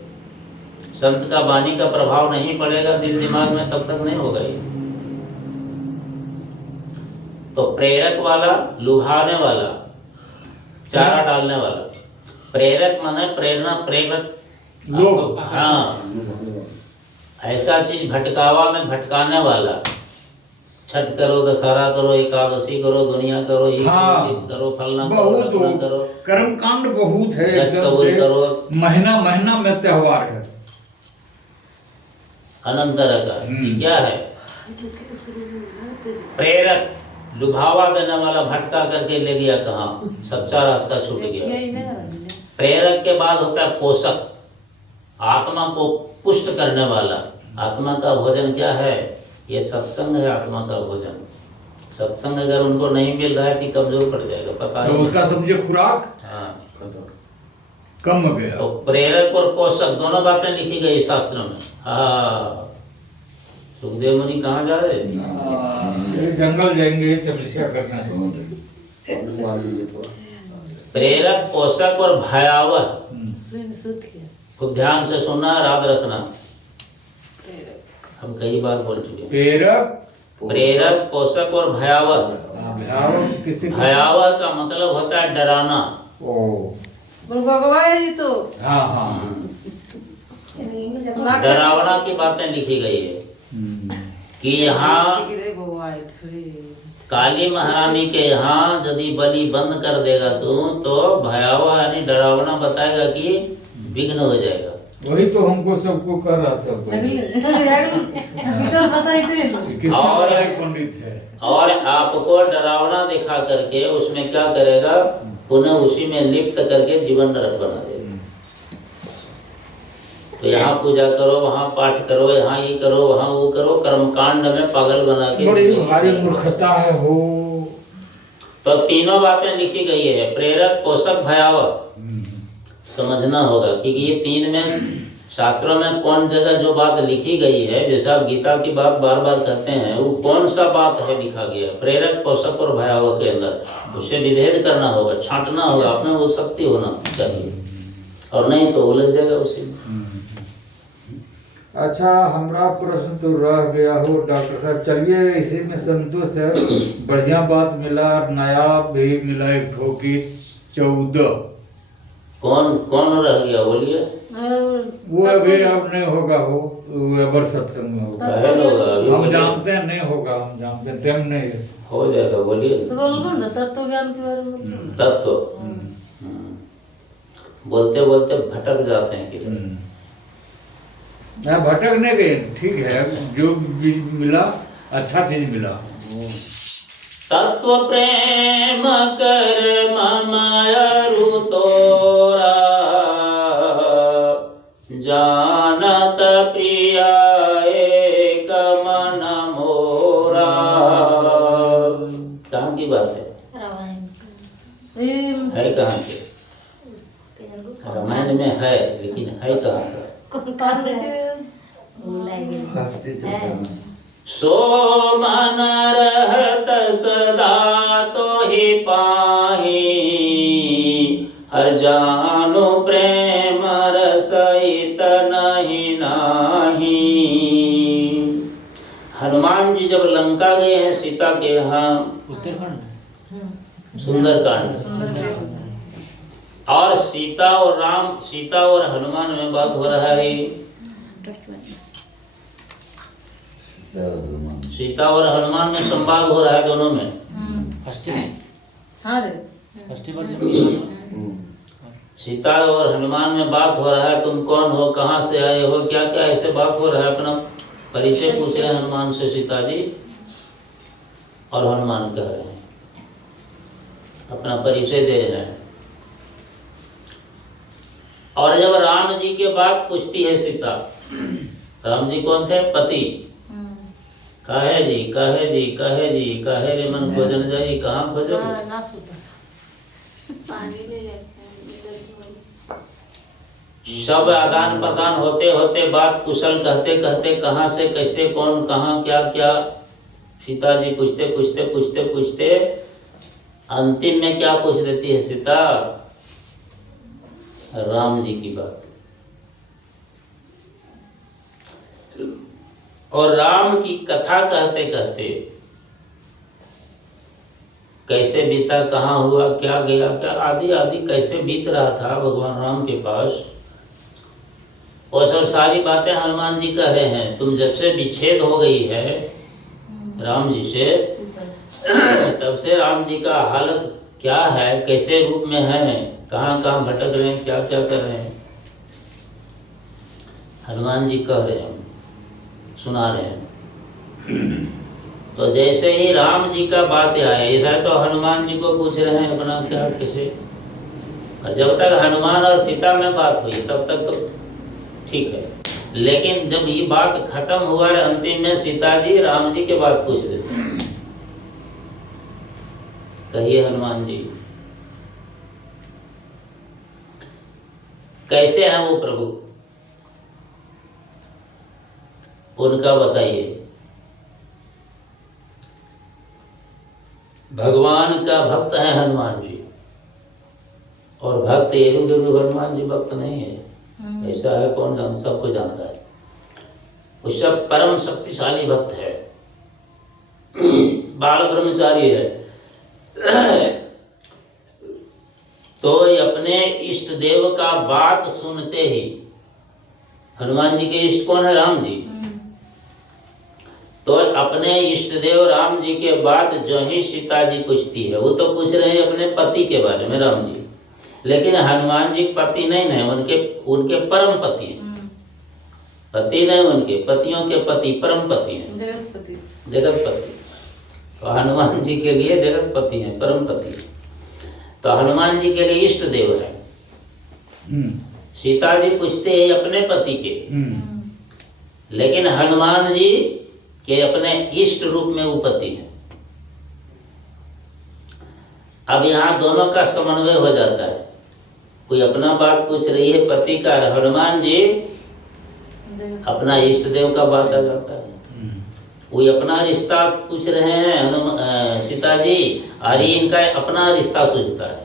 संत का वाणी का प्रभाव नहीं पड़ेगा दिल दिमाग में, तब तक नहीं होगा ये। तो प्रेरक वाला, लुभाने वाला, चारा डालने वाला। प्रेरक माने प्रेरणा, प्रेरक लोग। हाँ, ऐसा चीज भटकावा में भटकाने वाला। छठ करो, दशहरा करो, एकादशी करो, दुनिया करो, ये करो, फलना करो, बहुत ढकना करो, कर्मकांड बहुत है, गच एकदम कबूल से करो, महीना महीना में त्योहार है। अनंत तरह का। ये क्या है? प्रेरक, लुभावा देने वाला, भटका करके ले गया कहाँ, सच्चा रास्ता छूट गया। प्रेरक के बाद होता है पोषक, आत्मा को पुष्ट करने वाला। आत्मा का भोजन क्या है? ये सत्संग है आत्मा का भोजन। सत्संग अगर उनको नहीं मिल रहा है कि कमजोर पड़ जाएगा, पता तो नहीं। उसका समझे खुराक हाँ, कम हो गया। तो प्रेरक और पोषक दोनों बातें लिखी गई शास्त्र में। हाँ, सुखदेव मुनि कहाँ जा रहे? ये जंगल जाएंगे तपस्या करना है। प्रेरक, पोषक और भयावह। खूब ध्यान से सुनना, याद रखना। हम कई बार बोल चुके हैं। प्रेरक, पोषक और भयावह। भयावह का मतलब होता है डराना। तो हाँ हाँ, डरावना की बातें लिखी गई है कि यहाँ काली महारानी के यहाँ यदि बलि बंद कर देगा तो भयावह यानी डरावना बताएगा कि विघ्न हो जाएगा। वही तो हमको सबको कह रहा था और पंडित है। और आपको डरावना दिखा करके उसमें क्या करेगा, पुनः उसी में लिप्त करके जीवन नरक बना देगा। तो यहाँ पूजा करो, वहाँ पाठ करो, यहाँ ये करो, वहाँ वो करो, कर्मकांड में पागल बना के। बड़ी भारी मूर्खता है हो। तो तीनों बातें लिखी गई है, प्रेरक, पोषक, भयावह। समझना होगा क्योंकि ये तीन में शास्त्रों में कौन जगह जो बात लिखी गई है, जैसे आप गीता की बात बार बार करते हैं, वो कौन सा बात है लिखा गया प्रेरक, पोषक और भयावह के अंदर। उसे विभेद करना होगा, छांटना होगा, अपने वो शक्ति होना चाहिए, और नहीं तो उलझ जाएगा उसी में। अच्छा, हमारा प्रश्न तो रह गया हो डॉक्टर साहब। चलिए, इसी में संतोष है, बढ़िया बात मिला, नया भी मिला एक ठो की 14। कौन कौन रह गया बोलिए? वो अभी अब नहीं होगा हो, वो अबर सत्संग में होगा। हम जानते हैं नहीं होगा, हम जानते हैं टाइम नहीं है। हो जाएगा, बोलिए। तो बोलो ना तत्व ज्ञान के बारे में। तत्व बोलते बोलते भटक जाते हैं किसी। ना भटक नहीं गए, ठीक है, जो भी मिला अच्छा चीज मिला। तत्व प्रेम कर मम अरु तोरा, जानत प्रिया एक मन मोरा। कहाँ की बात है? है कहाँ के? रामायण में है, लेकिन है कहाँ का? सो मन रहत सदा तो ही पाही, हर जानो प्रेम रसहित नहीं नाही। हनुमान जी जब लंका गए हैं सीता के यहाँ, सुंदरकांड, और सीता और हनुमान में बात हो रहा है। सीता और हनुमान में संवाद हो रहा है, दोनों में। सीता और हनुमान में बात हो रहा है, तुम कौन हो, कहाँ से आए हो, क्या क्या ऐसे बात हो रहा है। अपना परिचय पूछ रहे हैं हनुमान से सीता जी। और हनुमान कह रहे हैं, अपना परिचय दे रहे हैं। और जब राम जी के बाद पूछती है सीता, राम जी कौन थे? पति। काहे जी, काहे जी, काहे जी, काहे रे मन खोजन जाई, कहाँ खोजोगे? ना सुता पानी ले जाते सब आदान प्रदान होते होते, बात कुशल कहते कहते, कहाँ से कैसे, कौन कहाँ, क्या क्या, सीता जी पूछते पूछते पूछते पूछते अंतिम में क्या पूछ देती है सीता? राम जी की बात। और राम की कथा कहते कहते कैसे बीता, कहाँ हुआ, क्या गया, क्या आदि आदि कैसे बीत रहा था भगवान राम के पास, वो सब सारी बातें हनुमान जी कह रहे हैं। तुम जब से विच्छेद हो गई है राम जी से, तब से राम जी का हालत क्या है, कैसे रूप में है, कहाँ कहाँ भटक रहे हैं, क्या क्या कर रहे हैं, हनुमान जी कह रहे हैं, सुना रहे हैं। तो जैसे ही राम जी का बात आए इधर, तो हनुमान जी को पूछ रहे हैं अपना क्या कैसे। और जब तक हनुमान और सीता में बात हुई तब तक तो ठीक है, लेकिन जब ये बात खत्म हुआ अंतिम में सीता जी राम जी के बात पूछ देते हैं। कहिए हनुमान जी, कैसे हैं वो प्रभु, उनका बताइए। भगवान का भक्त है हनुमान जी, और भक्त एरू गेरू हनुमान जी भक्त नहीं है, ऐसा है कौन जान, सबको जानता है। वो सब परम शक्तिशाली भक्त है, बाल ब्रह्मचारी है। तो ये अपने इष्ट देव का बात सुनते ही, हनुमान जी के इष्ट कौन है? राम जी। तो अपने इष्ट देव राम जी के बाद जो ही सीता जी पूछती है, वो तो पूछ रहे हैं अपने पति के बारे में राम जी, लेकिन हनुमान जी पति नहीं है, उनके परम पति हैं। पति नहीं, उनके पतियों के पति परम पति हैं, जगतपति। जगतपति। तो हनुमान जी के लिए जगतपति हैं, परम पति। तो हनुमान जी के लिए इष्ट देव है। सीता जी पूछते हैं अपने पति के, लेकिन हनुमान जी के अपने इष्ट रूप में वो पति है। अब यहाँ दोनों का समन्वय हो जाता है, कोई अपना बात पूछ रही है पति का, हनुमान जी अपना इष्ट देव का बात आ जाता है। कोई अपना रिश्ता पूछ रहे हैं सीता जी, और इनका अपना रिश्ता सूझता है।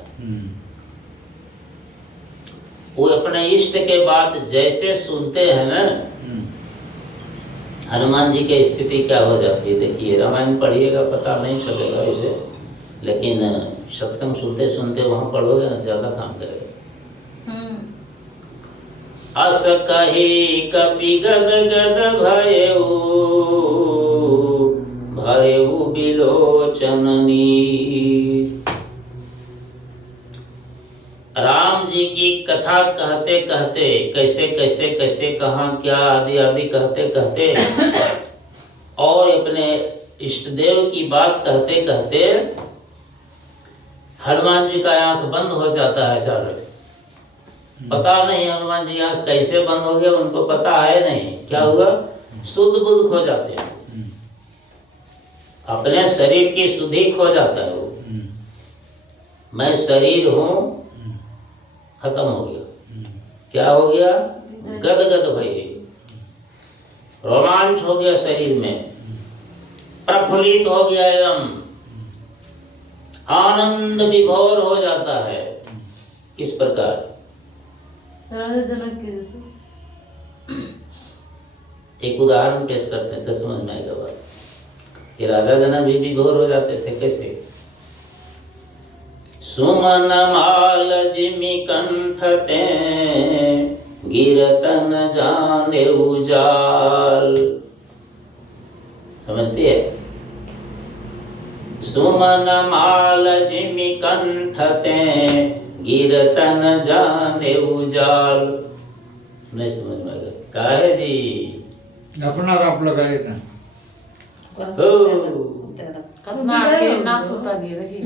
वो अपने इष्ट के बात जैसे सुनते हैं ना, हनुमान जी की स्थिति क्या हो जाती है। देखिए रामायण पढ़िएगा पता नहीं चलेगा इसे, लेकिन सत्संग सुनते सुनते वहाँ पढ़ोगे ना, ज़्यादा काम करेगा। अस कही कपि गद गद भयऊ, भयऊ बिलोचन नीर। राम जी की कथा कहते कहते, कैसे कैसे कैसे कहाँ क्या आदि आदि कहते कहते, और अपने इष्ट देव की बात कहते कहते हनुमान जी का आंख बंद हो जाता है अचानक। पता नहीं हनुमान जी आंख कैसे बंद हो गया, उनको पता है नहीं क्या हुआ, शुद्ध बुद्ध खो जाते हैं, अपने शरीर की शुद्धि खो जाता है वो। मैं शरीर हूँ खत्म हो गया। क्या हो गया? गद गद भय, रोमांच हो गया शरीर में, प्रफुल्लित हो गया, एकदम आनंद विभोर हो जाता है। किस प्रकार? राजा जनक के जैसे। एक उदाहरण पेश करते हैं तो समझ में आएगा बात, कि राजा जनक भी विभोर हो जाते थे। कैसे? सुमन माल जिमि कंठ ते, गिरतन जाने उजाल। समझती है? सुमन माल जिमि कंठ ते, गिरतन जाने उजाल। नहीं समझ में आएगा। काहे जी? अपना राप लगाए ना। कतना के नाक सुता दिए देखिए।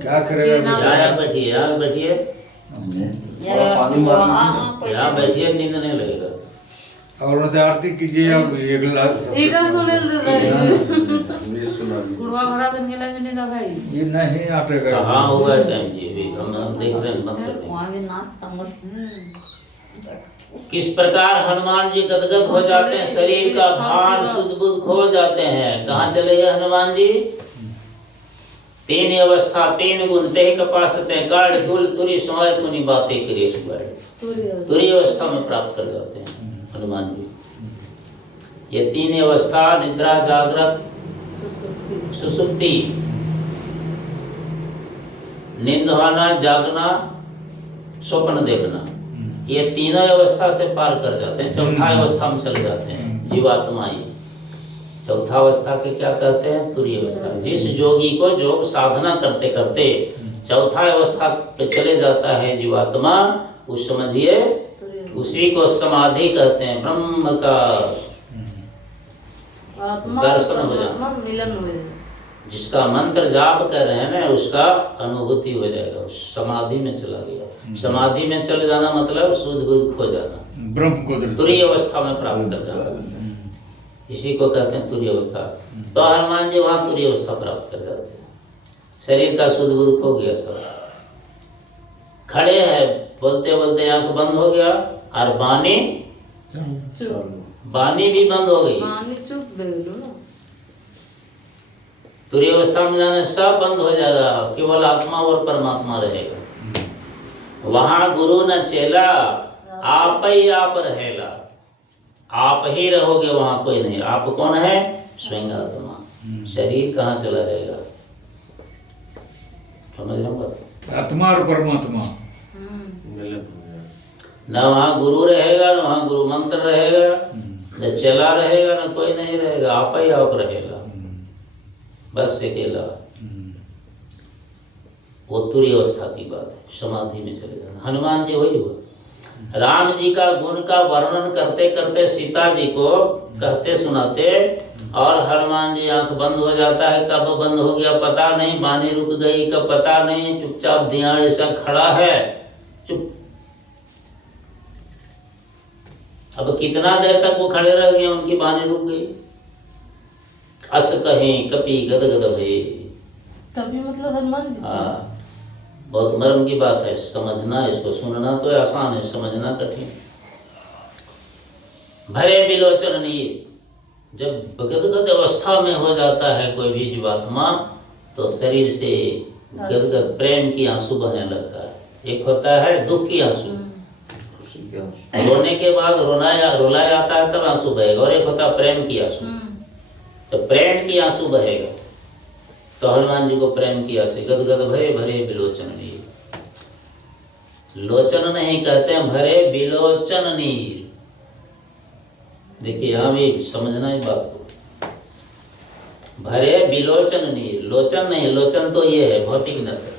क्या करेगा यहाँ बैठिए, यहाँ बैठिए, पानी मार यहाँ बैठिए, नींद नहीं लगेगा। और मतलब आरती कीजिए अब एक गिलास इटा सुने दे दे ये सुना गुड़वा भरा दिन गेला में नहीं ना भाई। ये नहीं आटेगा। कहाँ हुआ है टाइम जी, अभी हम देख रहे हैं, मत कर रहे वहाँ भी नाक तमस किस प्रकार हनुमान जी गदगद हो जाते हैं, शरीर का भार शुद्ध बुद्ध खो जाते हैं। कहाँ चले गए हनुमान जी? तीन अवस्था, तीन गुण, तेह कपासते गाढ़ धूल तुरी समय पुनि बातें करिए सुबह, तुरी अवस्था में प्राप्त कर जाते हैं हनुमान जी। ये तीन अवस्था, निद्रा, जागृत, सुसुप्ति, नींद होना, जागना, स्वप्न देखना, ये तीनों अवस्था से पार कर जाते हैं। चौथा अवस्था में चले जाते हैं जीवात्मा। ये चौथा अवस्था के क्या कहते हैं? तुरीय अवस्था। जिस योगी को योग साधना करते करते चौथा अवस्था पे चले जाता है जीवात्मा, उस समझिए उसी को समाधि कहते हैं। ब्रह्म का दर्शन हो जाना, मिलन हो जाए। जिसका मंत्र जाप कर रहे हैं ना, उसका अनुभूति हो जाएगा, उस समाधि में चला गया। समाधि में चले जाना मतलब शुद्ध बुद्ध खो जाना, ब्रह्म को तुरीय अवस्था में प्राप्त कर जाना, इसी को कहते हैं तुरीय अवस्था। तो हनुमान जी वहां तुरीय अवस्था प्राप्त कर जाते हैं। शरीर का शुद्ध बुद्ध खो गया सब, खड़े हैं, बोलते बोलते आंख बंद हो गया, और वाणी भी बंद हो गई। वाणी चुप बेलो ना। तुरीय अवस्था में जाने सब बंद हो जाएगा, केवल आत्मा और परमात्मा रहेगा। वहां गुरु न चेला, आप ही आप रहेला, आप ही रहोगे, वहां कोई नहीं। आप कौन है? स्वयं आत्मा। शरीर कहाँ चला जाएगा? समझ रहे हो? आत्मा और परमात्मा न वहाँ गुरु रहेगा, न वहाँ गुरु मंत्र रहेगा, न चला रहेगा, न कोई नहीं रहेगा, आप ही आप रहेगा, बस अकेला। वो तुरीय अवस्था की बात है, समाधि में चले जाना। हनुमान जी वही हुआ। राम जी का गुण का वर्णन करते करते सीता जी को कहते सुनाते, और हनुमान जी आंख बंद हो जाता है। कब बंद हो गया पता नहीं, वाणी रुक गई कब पता नहीं, चुपचाप दियाड़ ऐसा खड़ा है, चुप। अब कितना देर तक वो खड़े रह गए, उनकी वाणी रुक गई। अस कहें कपि गदगद भये। तभी मतलब हनुमान जी। हाँ, बहुत मर्म की बात है, समझना इसको। सुनना तो आसान है, समझना कठिन। भरे बिलोचन नीर, जब गदगद अवस्था में हो जाता है कोई भी जीवात्मा, तो शरीर से गदगद प्रेम की आंसू बहने लगता है। एक होता है दुख की आंसू, रोने के बाद रुलाया जाता है तब आंसू बहेगा, और एक होता है प्रेम की आंसू। तो प्रेम की आंसू बहेगा, तो हनुमान जी को प्रेम की आंसू। गदगद भरे भरे बिलोचन नीर, लोचन नहीं कहते हैं, भरे बिलोचन नीर। देखिए यहाँ भी समझना ही बात को। भरे बिलोचन नीर, लोचन नहीं, लोचन तो ये है भौतिक नेत्र।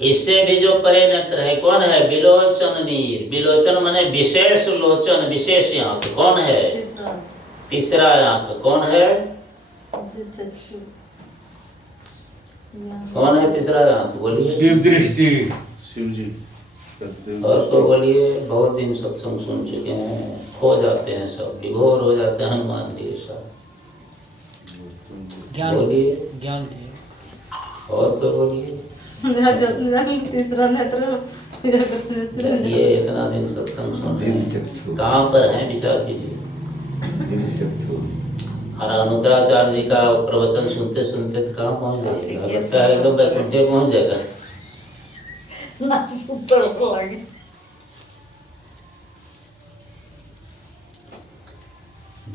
इससे भी जो परे नेत्र है, कौन है? बिलोचन नीर। बिलोचन माने विशेष लोचन, विशेष आंख। कौन है? तीसरा आंख कौन है? कौन है तीसरा आंख? बोलिए। दिव्य दृष्टि, शिव जी। और तो बोलिए, बहुत दिन सत्संग सुन चुके हैं, खो जाते हैं सब, विभोर हो जाते हैं हनुमान जी सब। बोलिए ज्ञान और तो बोलिए। तीसरा नेत्र ये इतना दिन सत्संग सुन रहे हैं, कहाँ पर हैं विचार कीजिए। और अनुद्राचार्य जी का प्रवचन सुनते सुनते कहाँ पहुँच जाएगा, लगता है एकदम बैकुंठे पहुँच जाएगा।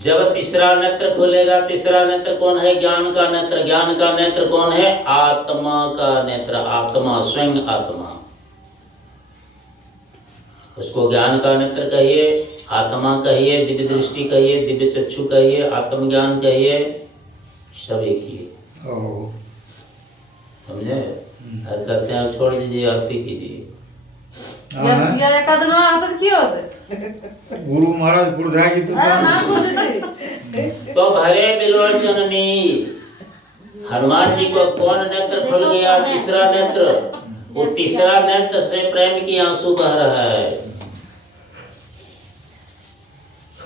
जब तीसरा नेत्र खुलेगा, तीसरा नेत्र कौन है? ज्ञान का नेत्र। ज्ञान का नेत्र कौन है? आत्मा का नेत्र। आत्मा, स्वयं आत्मा, उसको ज्ञान का नेत्र कहिए, आत्मा कहिए, दिव्य दृष्टि कहिए, दिव्य चक्षु कहिए, आत्मज्ञान कहिए, सब एक ही है। समझे? हर कहते हैं छोड़ दीजिए, आरती कीजिए। एकाद ना हाथ की होते गुरु महाराज गुरुधाय जी तो ना कर देते तो भरे बिलोचन नीर, हनुमान जी को कौन नेत्र खुल गया? तीसरा नेत्र। वो तीसरा नेत्र से प्रेम की आंसू बह रहा है।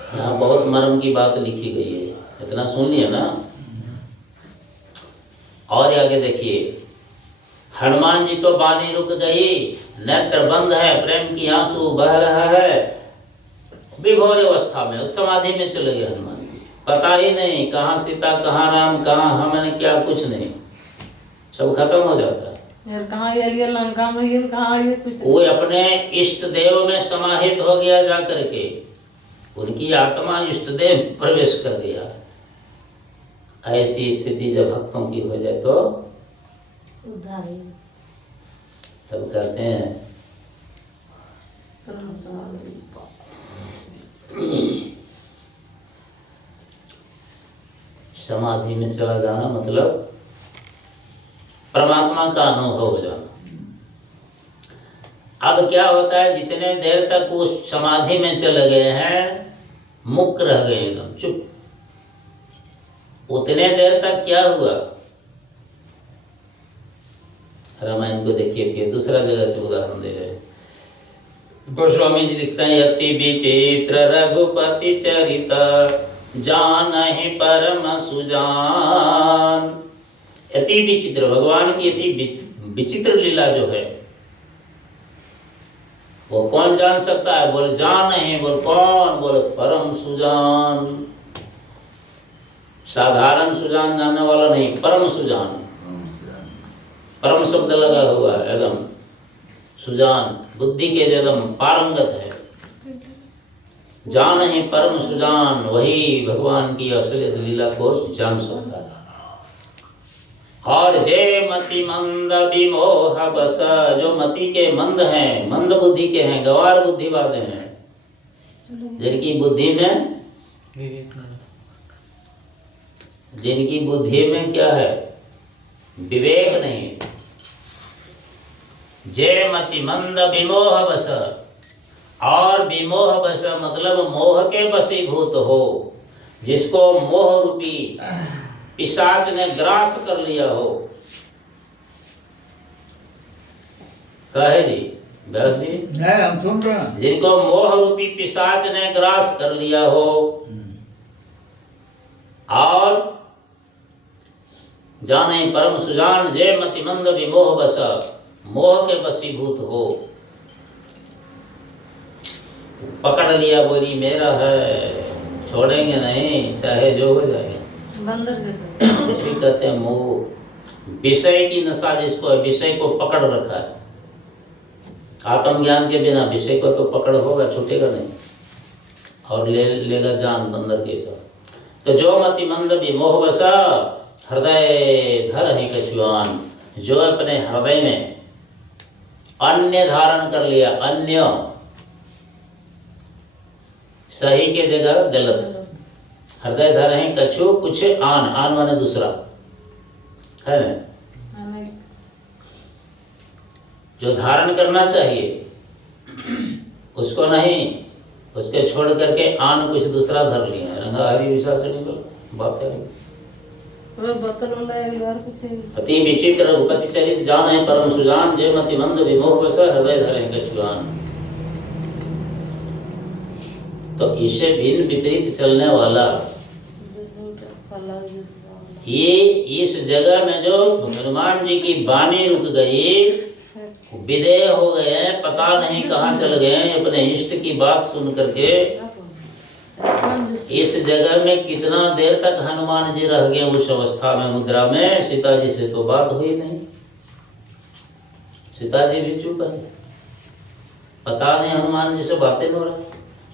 यहाँ बहुत मर्म की बात लिखी गई है, इतना सुन लिया ना। और आगे देखिए, हनुमान जी तो वाणी रुक गई, नेत्र बंद है, प्रेम की आंसू बह रहा है। विभोर अवस्था में उस समाधि में चले गए हनुमान जी। पता ही नहीं कहाँ सीता, कहाँ राम, कहाँ हमने क्या, कुछ नहीं, सब खत्म हो जाता है। यार कहाँ ये लिए लंका में, ये कहाँ ये कुछ वो अपने इष्ट देव में समाहित हो गया, जा करके उनकी आत्मा इष्ट देव प्रवेश कर गया। ऐसी स्थिति जब भक्तों की हो जाए तो तब कहते हैं समाधि में चला जाना, मतलब परमात्मा का अनुभव हो जाना। अब क्या होता है, जितने देर तक उस समाधि में चले गए हैं, मुक्त रह गए एकदम चुप, उतने देर तक क्या हुआ? रामायण को देखिए, फिर दूसरा जगह से उदाहरण दे रहे हैं। गोस्वामी जी लिखते हैं, यति विचित्र रघुपति चरित जानहि परम सुजान। यति विचित्र, भगवान की यति विचित्र लीला जो है वो कौन जान सकता है? बोल जान है, बोल कौन? बोल परम सुजान। साधारण सुजान जानने वाला नहीं, परम सुजान। परम शब्द लगा हुआ है, एकदम सुजान, बुद्धि के एकदम पारंगत है। जान है परम सुजान, वही भगवान की असलियत लीला को जान सकता है। और जे मति मंद विमोह बस, जो मति के मंद हैं, मंद बुद्धि के हैं, गवार बुद्धि वाले हैं, जिनकी बुद्धि में क्या है? विवेक नहीं। जे मति मंद विमोह बस, और विमोह बस मतलब मोह के वशीभूत हो, जिसको मोह रूपी पिशाच ने ग्रास कर लिया हो। कहे जी व्यास जी, नहीं हम सुन रहे हैं। जिनको मोह रूपी पिशाच ने ग्रास कर लिया हो, और जाने परम सुजान जे मति मंद विमोह बस, मोह के वशीभूत हो, पकड़ लिया, बोली मेरा है, छोड़ेंगे नहीं, चाहे जो हो जाए। बंदर जैसा इसी कहते हैं मोह, विषय की नशा जिसको है, विषय को पकड़ रखा है। आत्मज्ञान के बिना विषय को तो पकड़ होगा, छूटेगा नहीं, और लेगा जान बंदर के साथ। तो जो मति मंद विमोह बसा, हृदय धर है कछुआन, जो अपने हृदय में अन्य धारण कर लिया, अन्य सही के जगह गलत, हृदय धर है कछु कुछ आन, आन माने दूसरा है ना, जो धारण करना चाहिए उसको नहीं, उसके छोड़ करके आन कुछ दूसरा धर लिया। रंगा हरी विशाल से निकल बात है। अति विचित्र रघुपति चरित जान है परम सुजान, जे मति मंद विमोह बस हृदय धरे कछुआन। तो इसे भिन्न विपरीत चलने वाला ये इस जगह में जो हनुमान जी की वाणी रुक गई, विदेह हो गए, पता नहीं कहाँ चल गए अपने इष्ट की बात सुन करके। इस जगह में कितना देर तक हनुमान जी रह गए उस अवस्था में, मुद्रा में। सीता जी से तो बात हुई नहीं, सीता जी भी चुप है, पता नहीं हनुमान जी से बातें हो रहा है।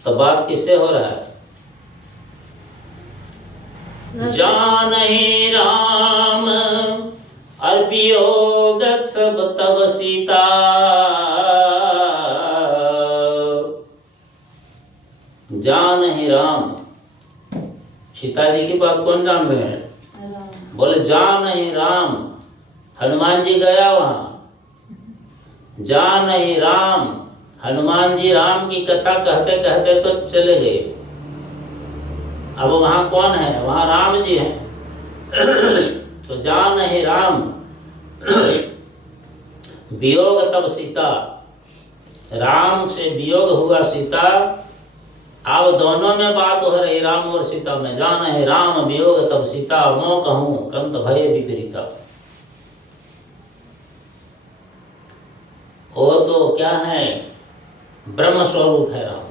तो बात किससे हो रहा है? जानहि राम अर्पियोगत सब तब सीता, जानहि राम। सीता जी की बात कौन जान रहे हैं? बोले जानहि राम। हनुमान जी गया वहां, जानहि राम। हनुमान जी राम की कथा कहते कहते तो चले गए, अब वहाँ कौन है? वहाँ राम जी हैं। तो जान है राम वियोग तब सीता, राम से वियोग हुआ सीता। अब दोनों में बात हो रही राम और सीता में। जान है राम वियोग तब सीता, मो कहूँ कंत भय विपरीता। वो तो क्या है? ब्रह्म स्वरूप है राम,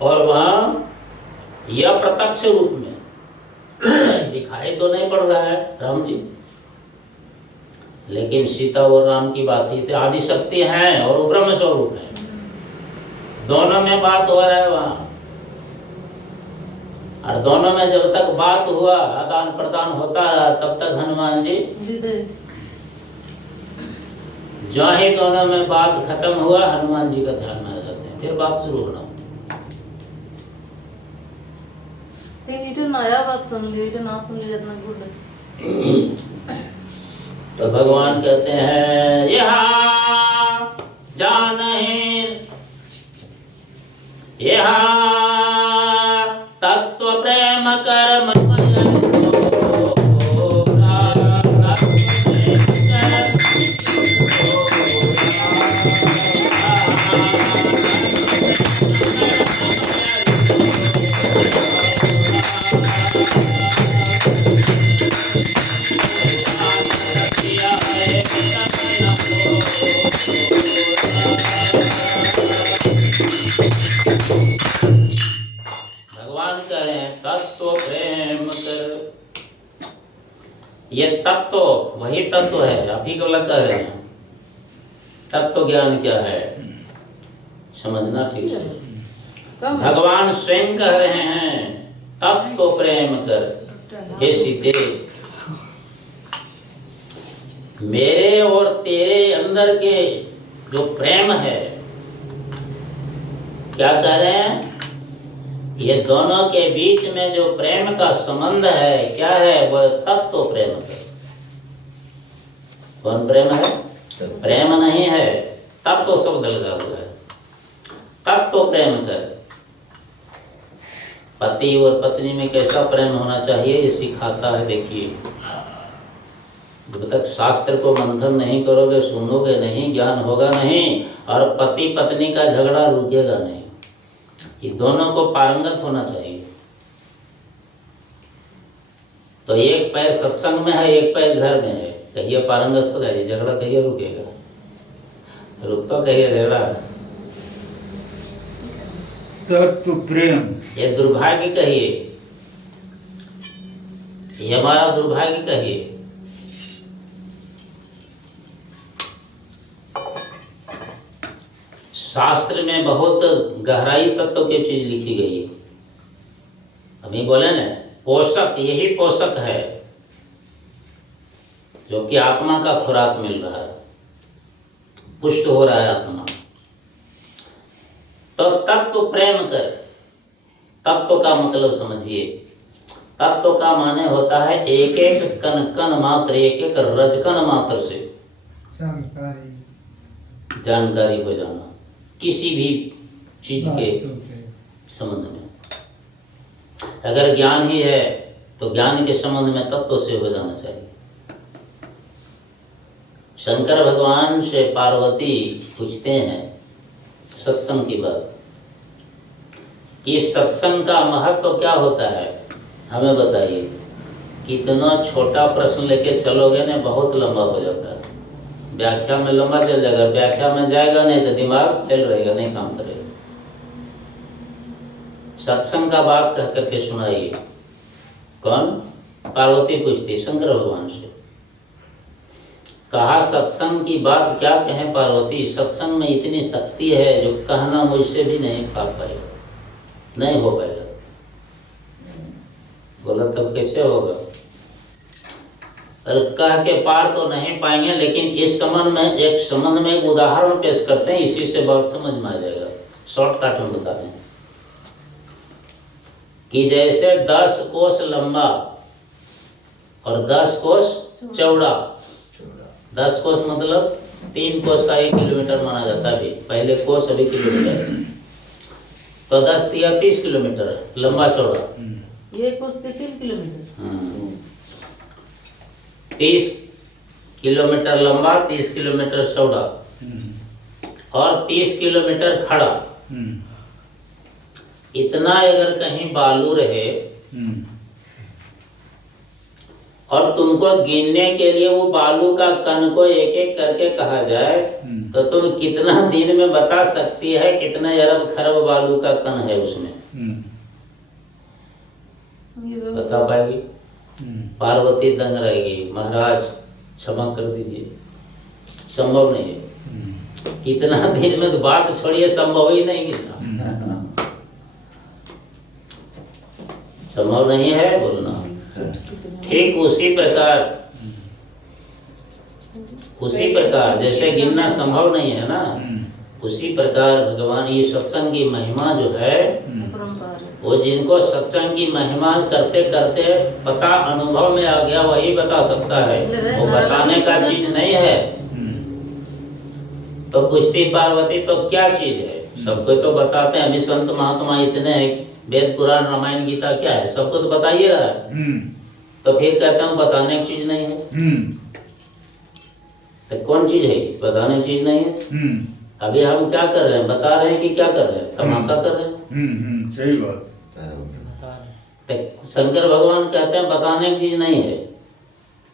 और वह यह प्रत्यक्ष रूप में दिखाई तो नहीं पड़ रहा है राम जी, लेकिन सीता और राम की बात ही आदि शक्ति है और वो ब्रह्म स्वरूप है। दोनों में बात हो रहा है वहाँ, और दोनों में जब तक बात हुआ, आदान प्रदान होता रहा, तब तक हनुमान जी जो ही दोनों में बात खत्म हुआ, हनुमान जी का ध्यान में आ जाते हैं, फिर बात शुरू होना। नया बात सुन ली, ना सुन ली जितना गुड। तो भगवान कहते हैं यहाँ जाने, यहाँ तत्व प्रेम कर मन भगवान करें तत्व प्रेम कर। ये तत्व वही तत्व है, अभी गलत कह रहे हैं। तत्व ज्ञान क्या है समझना ठीक है। भगवान स्वयं कह रहे हैं तत्व प्रेम कर। हे सीते, मेरे और तेरे अंदर के जो प्रेम है, क्या कह रहे हैं? ये दोनों के बीच में जो प्रेम का संबंध है, क्या है? वह तत्व प्रेम है। कौन प्रेम है? प्रेम नहीं है, तत्व शब्द लगा हुआ है। तत्व प्रेम कर। पति और पत्नी में कैसा प्रेम होना चाहिए ये सिखाता है। देखिए, जब तक शास्त्र को मंथन नहीं करोगे, सुनोगे नहीं, ज्ञान होगा नहीं, और पति पत्नी का झगड़ा रुकेगा नहीं। ये दोनों को पारंगत होना चाहिए। तो एक पैर सत्संग में है, एक पैर घर में है, कहिए पारंगत होगा, ये झगड़ा कहिए रुकेगा? रुक तो कहिए झगड़ा। तत्व प्रेम, ये दुर्भाग्य कहिए, ये हमारा दुर्भाग्य कहिए। शास्त्र में बहुत गहराई तत्व की चीज लिखी गई है। अभी बोले ना, पोषक, यही पोषक है जो कि आत्मा का खुराक मिल रहा है, पुष्ट हो रहा है आत्मा। तो तत्व प्रेम कर। तत्व का मतलब समझिए। तत्व का माने होता है एक एक कण कण मात्र, एक एक रजकण मात्र से जानकारी हो जाना किसी भी चीज के संबंध में। अगर ज्ञान ही है तो ज्ञान के संबंध में तत्व से हो जाना चाहिए। शंकर भगवान से पार्वती पूछते हैं सत्संग की बात, कि सत्संग का महत्व क्या होता है, हमें बताइए। कितना छोटा प्रश्न लेके चलोगे ना, बहुत लंबा हो जाता है। व्याख्या में लंबा चल जाएगा, व्याख्या में जाएगा नहीं तो दिमाग फेल रहेगा, नहीं काम करेगा। सत्संग का बात कह करके सुनाइए। कौन? पार्वती पूछती शंकर भगवान से। कहा सत्संग की बात क्या कहें पार्वती, सत्संग में इतनी शक्ति है जो कहना मुझसे भी नहीं पा पाएगा, नहीं हो पाएगा। बोला तब कैसे होगा? कह के पार तो नहीं पाएंगे, लेकिन इस संबंध में एक उदाहरण पेश करते हैं, इसी से बात समझ में आ जाएगा। शॉर्टकट में बता दें कि जैसे 10 कोस लंबा और 10 कोस चौड़ा, 10 कोस मतलब 3 कोस का 1 किलोमीटर माना जाता है। अभी पहले कोस, अभी किलोमीटर। तो 10 या 30 किलोमीटर लंबा चौड़ा। ये कोस के 3 किलोमीटर। 30 किलोमीटर लंबा, 30 किलोमीटर चौड़ा और 30 किलोमीटर खड़ा। इतना अगर कहीं बालू रहे और तुमको गिनने के लिए वो बालू का कण को एक एक करके कहा जाए तो तुम कितना दिन में बता सकती है कितना अरब खरब बालू का कण है उसमें? ये तो बता पाएगी? पार्वती दंग रहेगी, महाराज क्षमा कर दीजिए, संभव नहीं है। कितना दिन में तो बात छोड़िए, संभव ही नहीं गिनना, संभव नहीं है बोलना। ठीक उसी प्रकार जैसे गिनना संभव नहीं है ना, उसी प्रकार भगवान ये सत्संग की महिमा जो है परंपरा है। वो जिनको सत्संग की महिमा करते करते पता अनुभव में आ गया वही बता सकता है, वो बताने का चीज नहीं है। तो पूछती पार्वती तो क्या चीज है? सबको तो बताते हैं, अभी संत महात्मा इतने हैं, वेद पुराण रामायण गीता क्या है सबको तो बताइए रहा है। तो फिर कहता हूँ बताने की चीज नहीं है। तो कौन चीज है? बताने की चीज नहीं है। अभी हम क्या कर रहे हैं? बता रहे हैं कि क्या कर रहे हैं? तमाशा कर रहे हैं। सही बात। तो शंकर भगवान कहते हैं बताने की चीज नहीं है।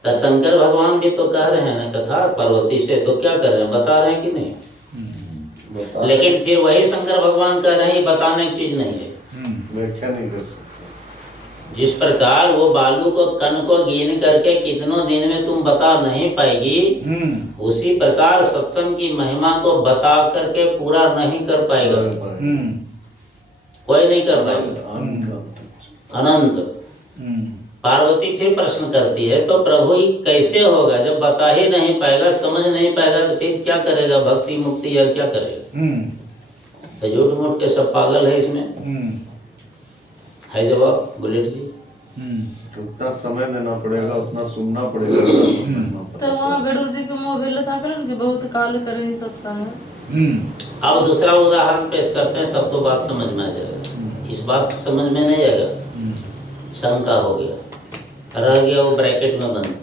तो शंकर भगवान भी तो कह रहे हैं ना कथा पार्वती से, तो क्या कर रहे हैं? बता रहे हैं कि नहीं? लेकिन फिर वही शंकर भगवान कह रहे हैं बताने की चीज नहीं है। व्याख्या नहीं कर सकते। जिस प्रकार वो बालू को कण को गिन करके कितनों दिन में तुम बता नहीं पाएगी, उसी प्रकार सत्संग की महिमा को बता करके पूरा नहीं कर पाएगा, कोई नहीं कर पाएगा अनंत। पार्वती फिर प्रश्न करती है तो प्रभु ही कैसे होगा? जब बता ही नहीं पाएगा, समझ नहीं पाएगा तो फिर क्या करेगा? भक्ति मुक्ति या क्या करेगा? तो झूठ मूठ के सब पागल है इसमें। है जवाब बुलेट जी? उतना समय देना पड़ेगा, उतना सुनना पड़ेगा। तो वहाँ गरुड़ जी के मोबाइल था करण कि बहुत काल करे सत्संग। अब दूसरा उदाहरण पेश करते हैं, सबको बात समझ में आ जाएगा। इस बात समझ में नहीं आएगा, शंका हो गया, रह गया वो ब्रैकेट में बंद।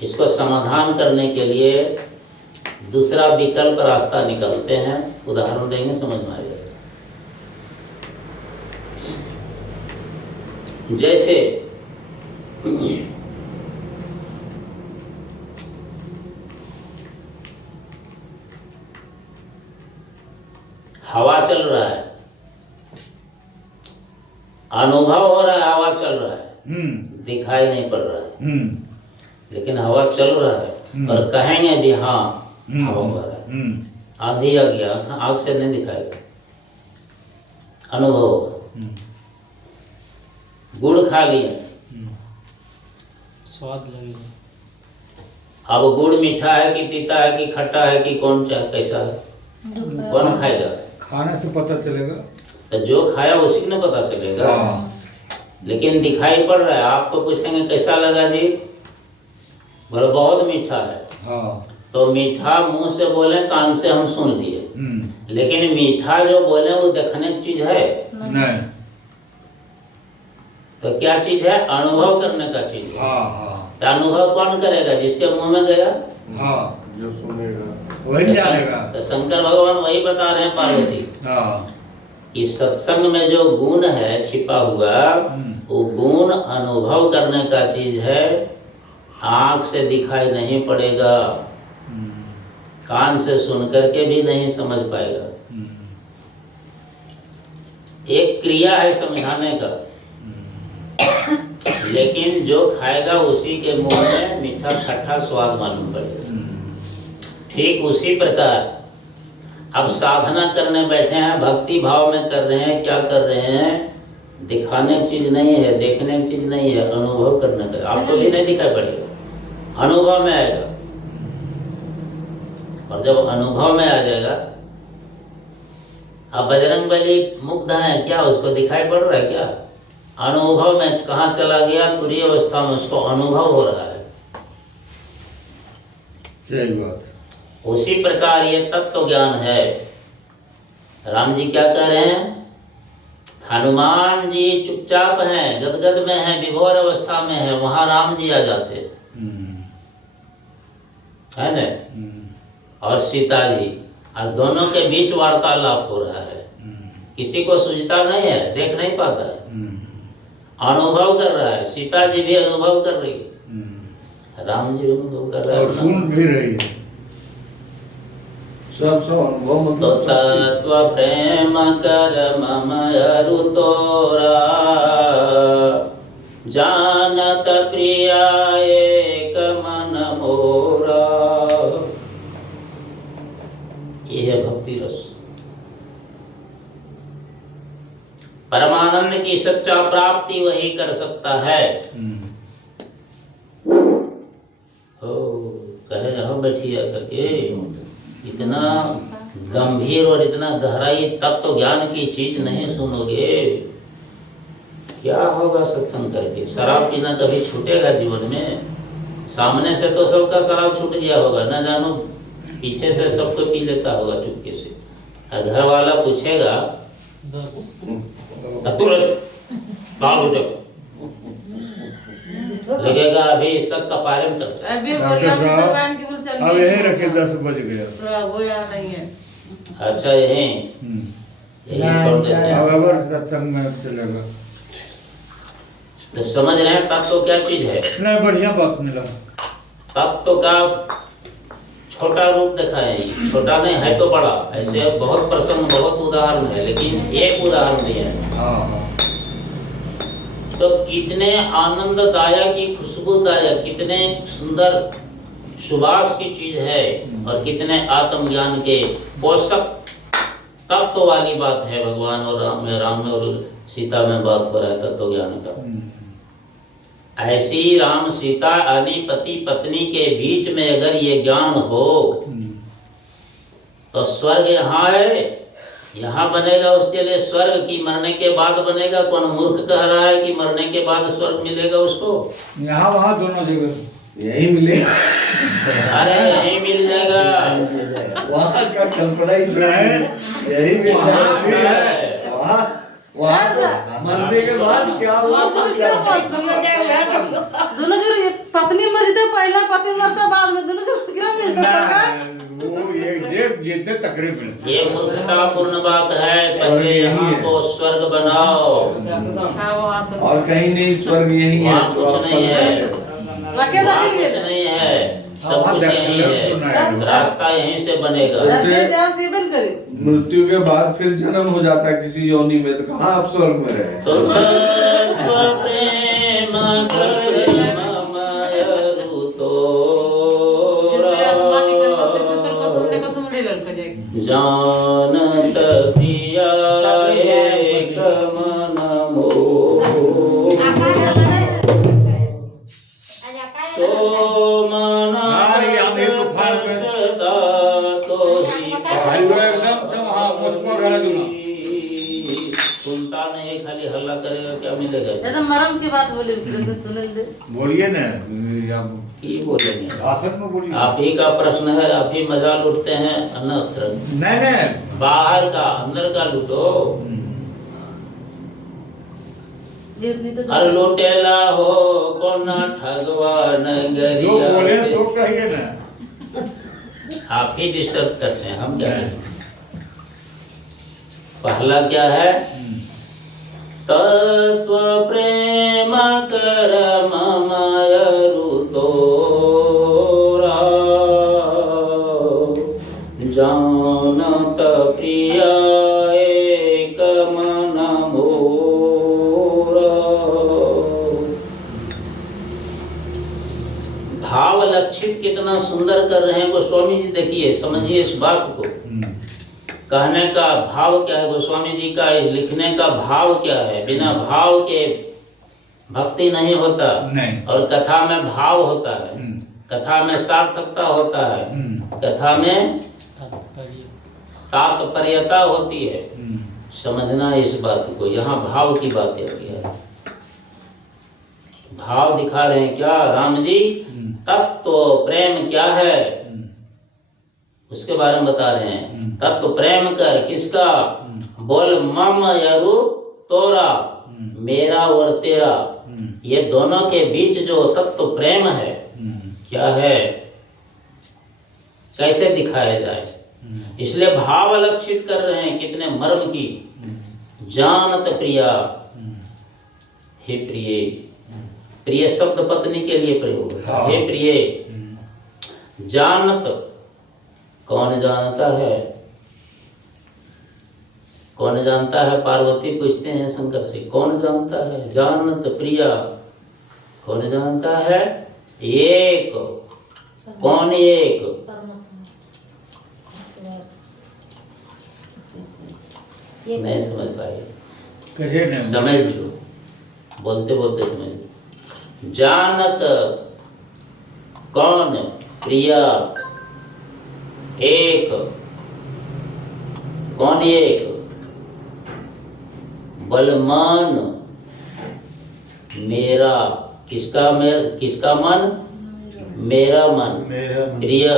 इसको समाधान करने के लिए दूसरा विकल्प रास्ता निकालते हैं, उदाहरण देंगे, समझ में आ जाएगा। जैसे हवा चल रहा है, अनुभव हो रहा है, हवा चल रहा है, दिखाई नहीं पड़ रहा है, लेकिन हवा चल रहा है और कहेंगे भी हाँ हवा हो रहा है। आंधी आ गया, आँख से नहीं दिखाएगा, अनुभव होगा। गुड़ खा लिया, स्वाद लगेगा। अब गुड़ मीठा है कि तीता है कि खट्टा है कि कौन सा कैसा है, कौन खाएगा? खाने से पता चलेगा। तो जो खाया उसी को न पता चलेगा। लेकिन दिखाई पड़ रहा है, आपको पूछेंगे कैसा लगा जी, बोले बहुत मीठा है। तो मीठा मुंह से बोले, कान से हम सुन लिए, लेकिन मीठा जो बोले वो देखने की चीज है नहीं। तो क्या चीज है? अनुभव करने का चीज है। तो अनुभव कौन करेगा? जिसके मुंह में गया, जो सुनेगा वही जानेगा। तो शंकर भगवान वही बता रहे हैं पार्वती, इस सत्संग में जो गुण है छिपा हुआ, वो गुण अनुभव करने का चीज है। आंख से दिखाई नहीं पड़ेगा, कान से सुन करके भी नहीं समझ पाएगा। एक क्रिया है समझाने का, लेकिन जो खाएगा उसी के मुंह में मीठा खट्टा स्वाद मालूम पड़ेगा। ठीक उसी प्रकार अब साधना करने बैठे हैं, भक्ति भाव में कर रहे हैं, क्या कर रहे हैं? दिखाने की चीज नहीं है, देखने की चीज नहीं है, अनुभव करने का। आपको भी नहीं दिखाई पड़ेगा, अनुभव में आएगा। और जब अनुभव में आ जाएगा, अब बजरंगबली मुग्ध है क्या? उसको दिखाई पड़ रहा है क्या? अनुभव में कहाँ चला गया? तुरीय अवस्था में उसको अनुभव हो रहा है। सही बात। उसी प्रकार ये तत्व ज्ञान है राम जी क्या कह रहे हैं? हनुमान जी चुपचाप हैं, गदगद में हैं, विभोर अवस्था में है, वहां राम जी आ जाते हैं, है न? और सीता जी, और दोनों के बीच वार्तालाप हो रहा है। किसी को सूझता नहीं है, देख नहीं पाता है, अनुभव कर रहा है। सीता जी भी अनुभव कर रही है, राम जी अनुभव कर रहे हैं और सुन भी रही है। सब अनुभव तो मतलब सब चीज। तत्व प्रेम कर मम अरु तोरा, जानत प्रिया एक मन मोरा। ये है भक्ति रस। परमानंद की सच्चा प्राप्ति वही कर सकता है। ओ कहे रहो बैठिए करके, इतना गंभीर और इतना गहराई तत्व ज्ञान की चीज नहीं सुनोगे, क्या होगा सत्संग करके? शराब पीना कभी छूटेगा जीवन में? सामने से तो सबका शराब छूट गया होगा, न जानो पीछे से सबको पी लेता होगा चुपके से। और घर वाला पूछेगा लगेगा अभी इसका कपारे में चल जाए। अभी डॉक्टर बोलिया साहब, दुकान की बोल चल अब यही रखे 10 बज गया। वो यहाँ नहीं है। अच्छा यही छोड़ देते हैं। अब अगर सत्संग में चलेगा तो समझ रहे हैं तत्व क्या चीज है? नहीं, बढ़िया बात मिला। तत्व का छोटा रूप दिखाए, छोटा नहीं है तो बड़ा। ऐसे बहुत प्रसंग, बहुत उदाहरण है, लेकिन एक उदाहरण दिया है। हाँ। तो कितने आनंददायक की खुशबूदायक, कितने सुंदर सुवास की चीज है, और कितने आत्मज्ञान के पोषक तत्व वाली बात है। भगवान और राम में और सीता में बात हो रहा है तत्व ज्ञान का। ऐसी राम सीता यानी पति पत्नी के बीच में अगर ये ज्ञान हो तो स्वर्ग यहाँ है, यहाँ बनेगा उसके लिए स्वर्ग की मरने के बाद बनेगा। कौन मूर्ख कह रहा है कि मरने के बाद स्वर्ग मिलेगा उसको? यहाँ वहाँ दोनों जगह यही मिलेगा। अरे यही मिल जाएगा। वहाँ का कल्पना ही यही मिल जाएगा। वहाँ तो मरने के बाद क्या हुआ? दोनों जो पत्नी मरते पहला, पति मरता बाद में, दोनों जो किरण मिलता सरकार। वो ये देख जीते तकरीबन। ये मूर्खतापूर्ण बात है। पहले यहाँ को स्वर्ग बनाओ, और कहीं नहीं, स्वर्ग यही है। वहाँ कुछ नहीं है, वाकई वहाँ दाखिल कुछ नहीं है, सब कुछ यही है, रास्ता यहीं से बनेगा। रस्ते जाओ सेवन करे। मृत्यु के बाद फिर जन्म हो जाता है किसी योनि में, तो कहाँ आप स्वर्ग में रहे? तो तत्व प्रेम करे मम अरु तोरा, जानत प्रिया एक मन मोरा। सो मना तूफान में सदा तोहि एकदम सब हाँ मुझको घर दूना। सुनता नहीं, खाली हल्ला करेगा, क्या मिलेगा? एकदम मरम की बात बोले, जल्दी सुने दे। बोलिए ना, आप की बोलेंगे? भाषण में बोलिए। आप ही का प्रश्न है, आप ही मजा लूटते हैं। अन्यत्र नहीं बाहर का, अंदर का लूटो। अरे लूटेला हो कौन ठगवान जो बोले गरिया। तो कहिए ना। आप ही डिस्टर्ब करते हैं, हम क्या करें? पहला क्या है? तत्व प्रेम कर मम अरु तोरा, जानत प्रिया एक मन मोरा। भाव लक्षित कितना सुंदर कर रहे हैं गोस्वामी जी। देखिए, समझिए इस बात को। कहने का भाव क्या है गोस्वामी जी का, इस लिखने का भाव क्या है? बिना भाव के भक्ति नहीं होता। नहीं। और कथा में भाव होता है, कथा में सार्थकता होता है, कथा में तात्पर्यता होती है। समझना इस बात को, यहाँ भाव की बात है। भाव दिखा रहे हैं क्या राम जी? तत्व प्रेम क्या है उसके बारे में बता रहे हैं। तत्व प्रेम कर किसका, बोल मम यरु तोरा, मेरा और तेरा, ये दोनों के बीच जो तत्व प्रेम है क्या है, कैसे दिखाया जाए। इसलिए भाव लक्षित कर रहे हैं कितने मर्म की। जानत प्रिया, हे प्रिय, प्रिय शब्द पत्नी के लिए प्रयोग है। हाँ। हे प्रिय, जानत, कौन जानता है, कौन जानता है, पार्वती पूछते हैं शंकर से, कौन जानता है। जानत प्रिया, कौन जानता है, एक, कौन एक, नहीं समझ पाए, कैसे नहीं समझ लो, बोलते बोलते समझ लो। जानत कौन, प्रिया एक, कौन एक, बलमान मेरा, किसका किसका मन, मेरा मन, मेरा मन। प्रिय।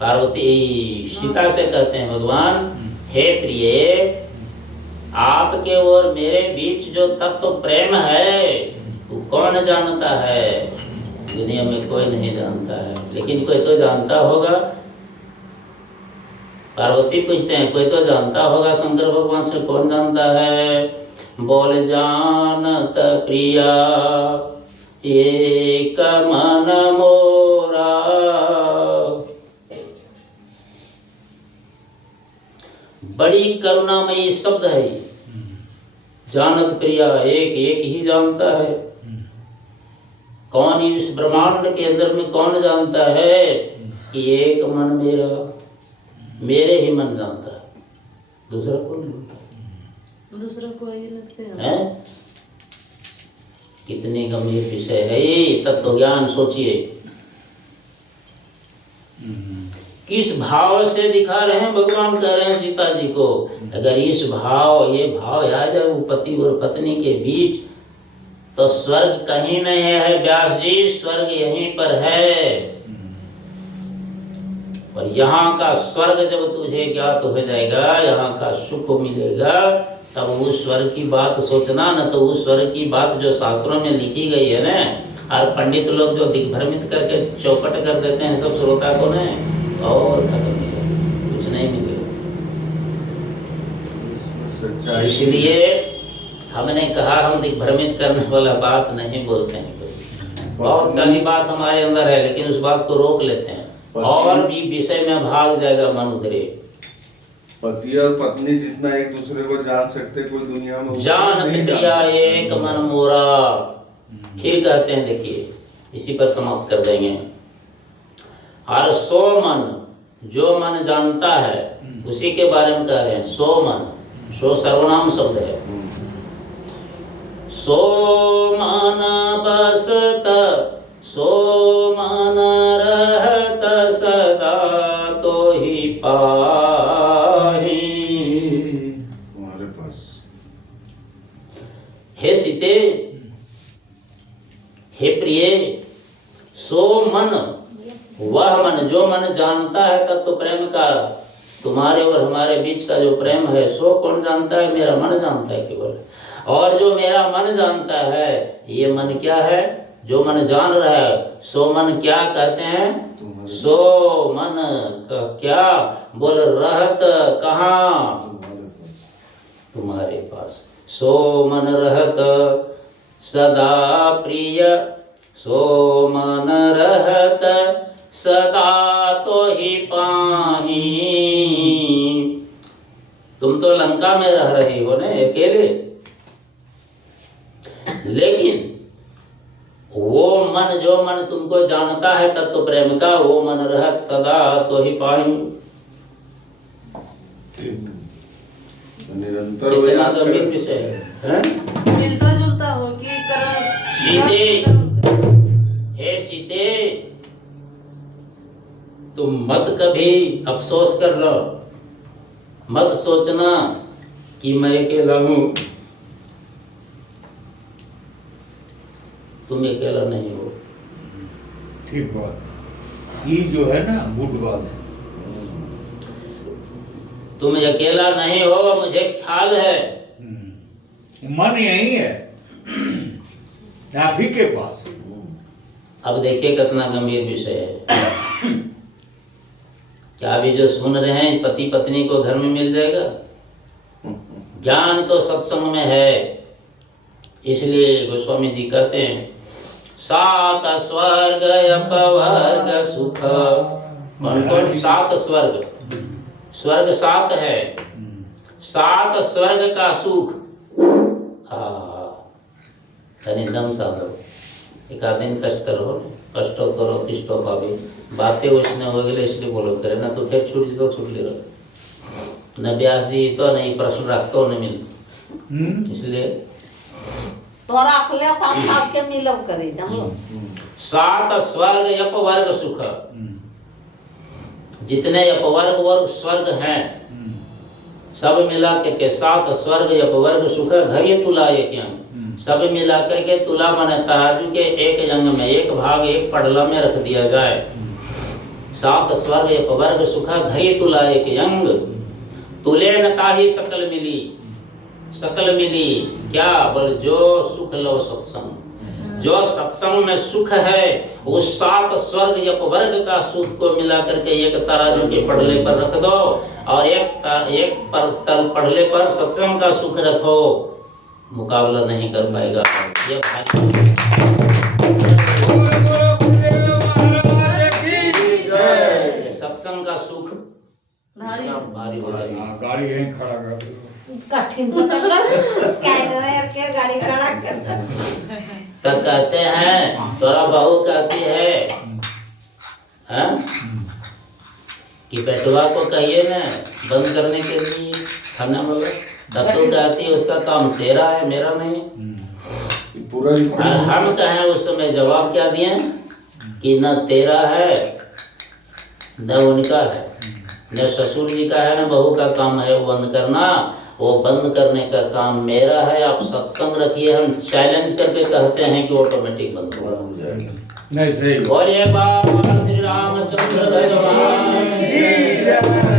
पार्वती सीता से कहते हैं भगवान, हे प्रिय, आपके और मेरे बीच जो तत्व प्रेम है वो कौन जानता है। दुनिया में कोई नहीं जानता है, लेकिन कोई तो जानता होगा। पार्वती पूछते हैं कोई तो जानता होगा शंकर भगवान से, कौन जानता है। बोल जानत प्रिया एक मन मोरा, बड़ी करुणामयी शब्द है। जानत प्रिया, एक एक ही जानता है। कौन इस ब्रह्मांड के अंदर में कौन जानता है कि एक मन मेरा, मेरे ही मन जानता है, दूसरा कौन जानता है। दूसरा कोई लगते है? कितनी गंभीर विषय है ये तत्व ज्ञान। सोचिए किस भाव से दिखा रहे हैं भगवान, कह रहे हैं सीता जी को, अगर इस भाव, ये भाव आ जाए वो पति और पत्नी के बीच, तो स्वर्ग कहीं नहीं है व्यास जी, स्वर्ग यहीं पर है। और यहाँ का स्वर्ग जब तुझे ज्ञात हो जाएगा, यहाँ का सुख मिलेगा, तब उस स्वर्ग की बात सोचना न। तो उस स्वर्ग की बात जो शास्त्रों में लिखी गई है ना, और पंडित लोग जो दिग्भ्रमित करके चौपट कर देते हैं सब श्रोता को न, और खत्म मिलेगा, कुछ नहीं मिलेगा। इसलिए हमने कहा हम दिग्भ्रमित करने वाला बात नहीं बोलते हैं। बहुत सारी बात हमारे अंदर है, लेकिन उस बात को रोक लेते हैं, और भी विषय में भाग जाएगा मन उधरे। पति और पत्नी जितना एक दूसरे को जान सकते कोई दुनिया में जानत नहीं जान प्रिया सकते। एक मन मोरा। फिर कहते हैं, देखिए इसी पर समाप्त कर देंगे। और सो मन, जो मन जानता है उसी के बारे में कह रहे हैं। सो मन, सो सर्वनाम शब्द है। सो मन बसत, सो मन रहत सदा, तो ही पाही। हमारे पास हे सीते, हे प्रिय, सो मन, वह मन, जो मन जानता है तत्व प्रेम का, तुम्हारे और हमारे बीच का जो प्रेम है, सो कौन जानता है, मेरा मन जानता है केवल। और जो मेरा मन जानता है, ये मन क्या है, जो मन जान रहा है, सो मन क्या कहते हैं, सो मन क्या, बोल रहत कहाँ, तुम्हारे पास। सो मन रहत सदा प्रिय, सो मन रहत सदा, तो ही पाही। तुम तो लंका में रह रही हो ना अकेले, लेकिन वो मन, जो मन तुमको जानता है तत्व प्रेम का, वो मन रहत सदा, तो ही पाही। निरंतर कितना याद गंभीर कर- विषय है? मिलता जुलता हो कि सीते, हे सीते, तुम मत कभी अफसोस कर लो, मत सोचना कि मैं अकेला हूं। तुम अकेला नहीं हो। ठीक बात। ये जो है ना गुड बात है। तुम अकेला नहीं हो, मुझे ख्याल है। मन यही है आप ही के पास। अब देखिए कितना गंभीर विषय है। क्या अभी जो सुन रहे हैं पति पत्नी को घर में मिल जाएगा? ज्ञान तो सत्संग में है। इसलिए गोस्वामी जी कहते हैं सात स्वर्ग अपवर्ग सुख। कौन? सात स्वर्ग। स्वर्ग सात है, सात स्वर्ग का सुख। तनी दम साधो, एक आदमी कष्ट करो, कष्टो करो तिष्टो पावे। बातें उसने हो गए इसलिए बोलो करे ना तो फिर छूट दो, छूट ले रहो न ब्यासी तो नहीं प्रश्न रखते नहीं मिलते। इसलिए तो रख ले तो आपके मिलब करे जाओ। सात स्वर्ग अपवर्ग सुख। जितने अपवर्ग वर्ग स्वर्ग हैं सब मिला के सात स्वर्ग अपवर्ग सुख। धैर्य तुला एक अंग, सब मिला करके तुला माने तराजू के एक अंग में एक भाग एक पड़ला में रख दिया जाए। सात स्वर्ग अपवर्ग सुख धैर्य तुला एक अंग। तुले न ताही सकल मिली। सकल मिली क्या? बोल जो सुख लो सत्संग। जो सत्संग में सुख है उस सात स्वर्ग अपवर्ग का सुख को मिला करके एक तराजू के पड़ले पर रख दो और एक पर तल पड़ले पर सत्संग का सुख रखो, मुकाबला नहीं कर पाएगा। ये सत्संग का सुख भारी हो जाएगा। गाड़ी यहीं खड़ा कर दो। कठिन तो क्या गाड़ी खड़ा कर। तो कहते हैं तोरा बहू कहती है कि बेटवा को कहिए ना बंद करने के लिए खाना वाला। तब तो कहती है उसका काम तेरा है मेरा नहीं। पूरा और हम कहें उस समय जवाब क्या दिए कि न तेरा है न उनका है, न ससुर जी का है न बहू का काम है वो बंद करना। वो बंद करने का काम मेरा है। आप सत्संग रखिए। हम चैलेंज करके कहते हैं कि ऑटोमेटिक बंद होगा। नहीं सही। बोलिए बाबा श्री रामचंद्र भगवान की जय।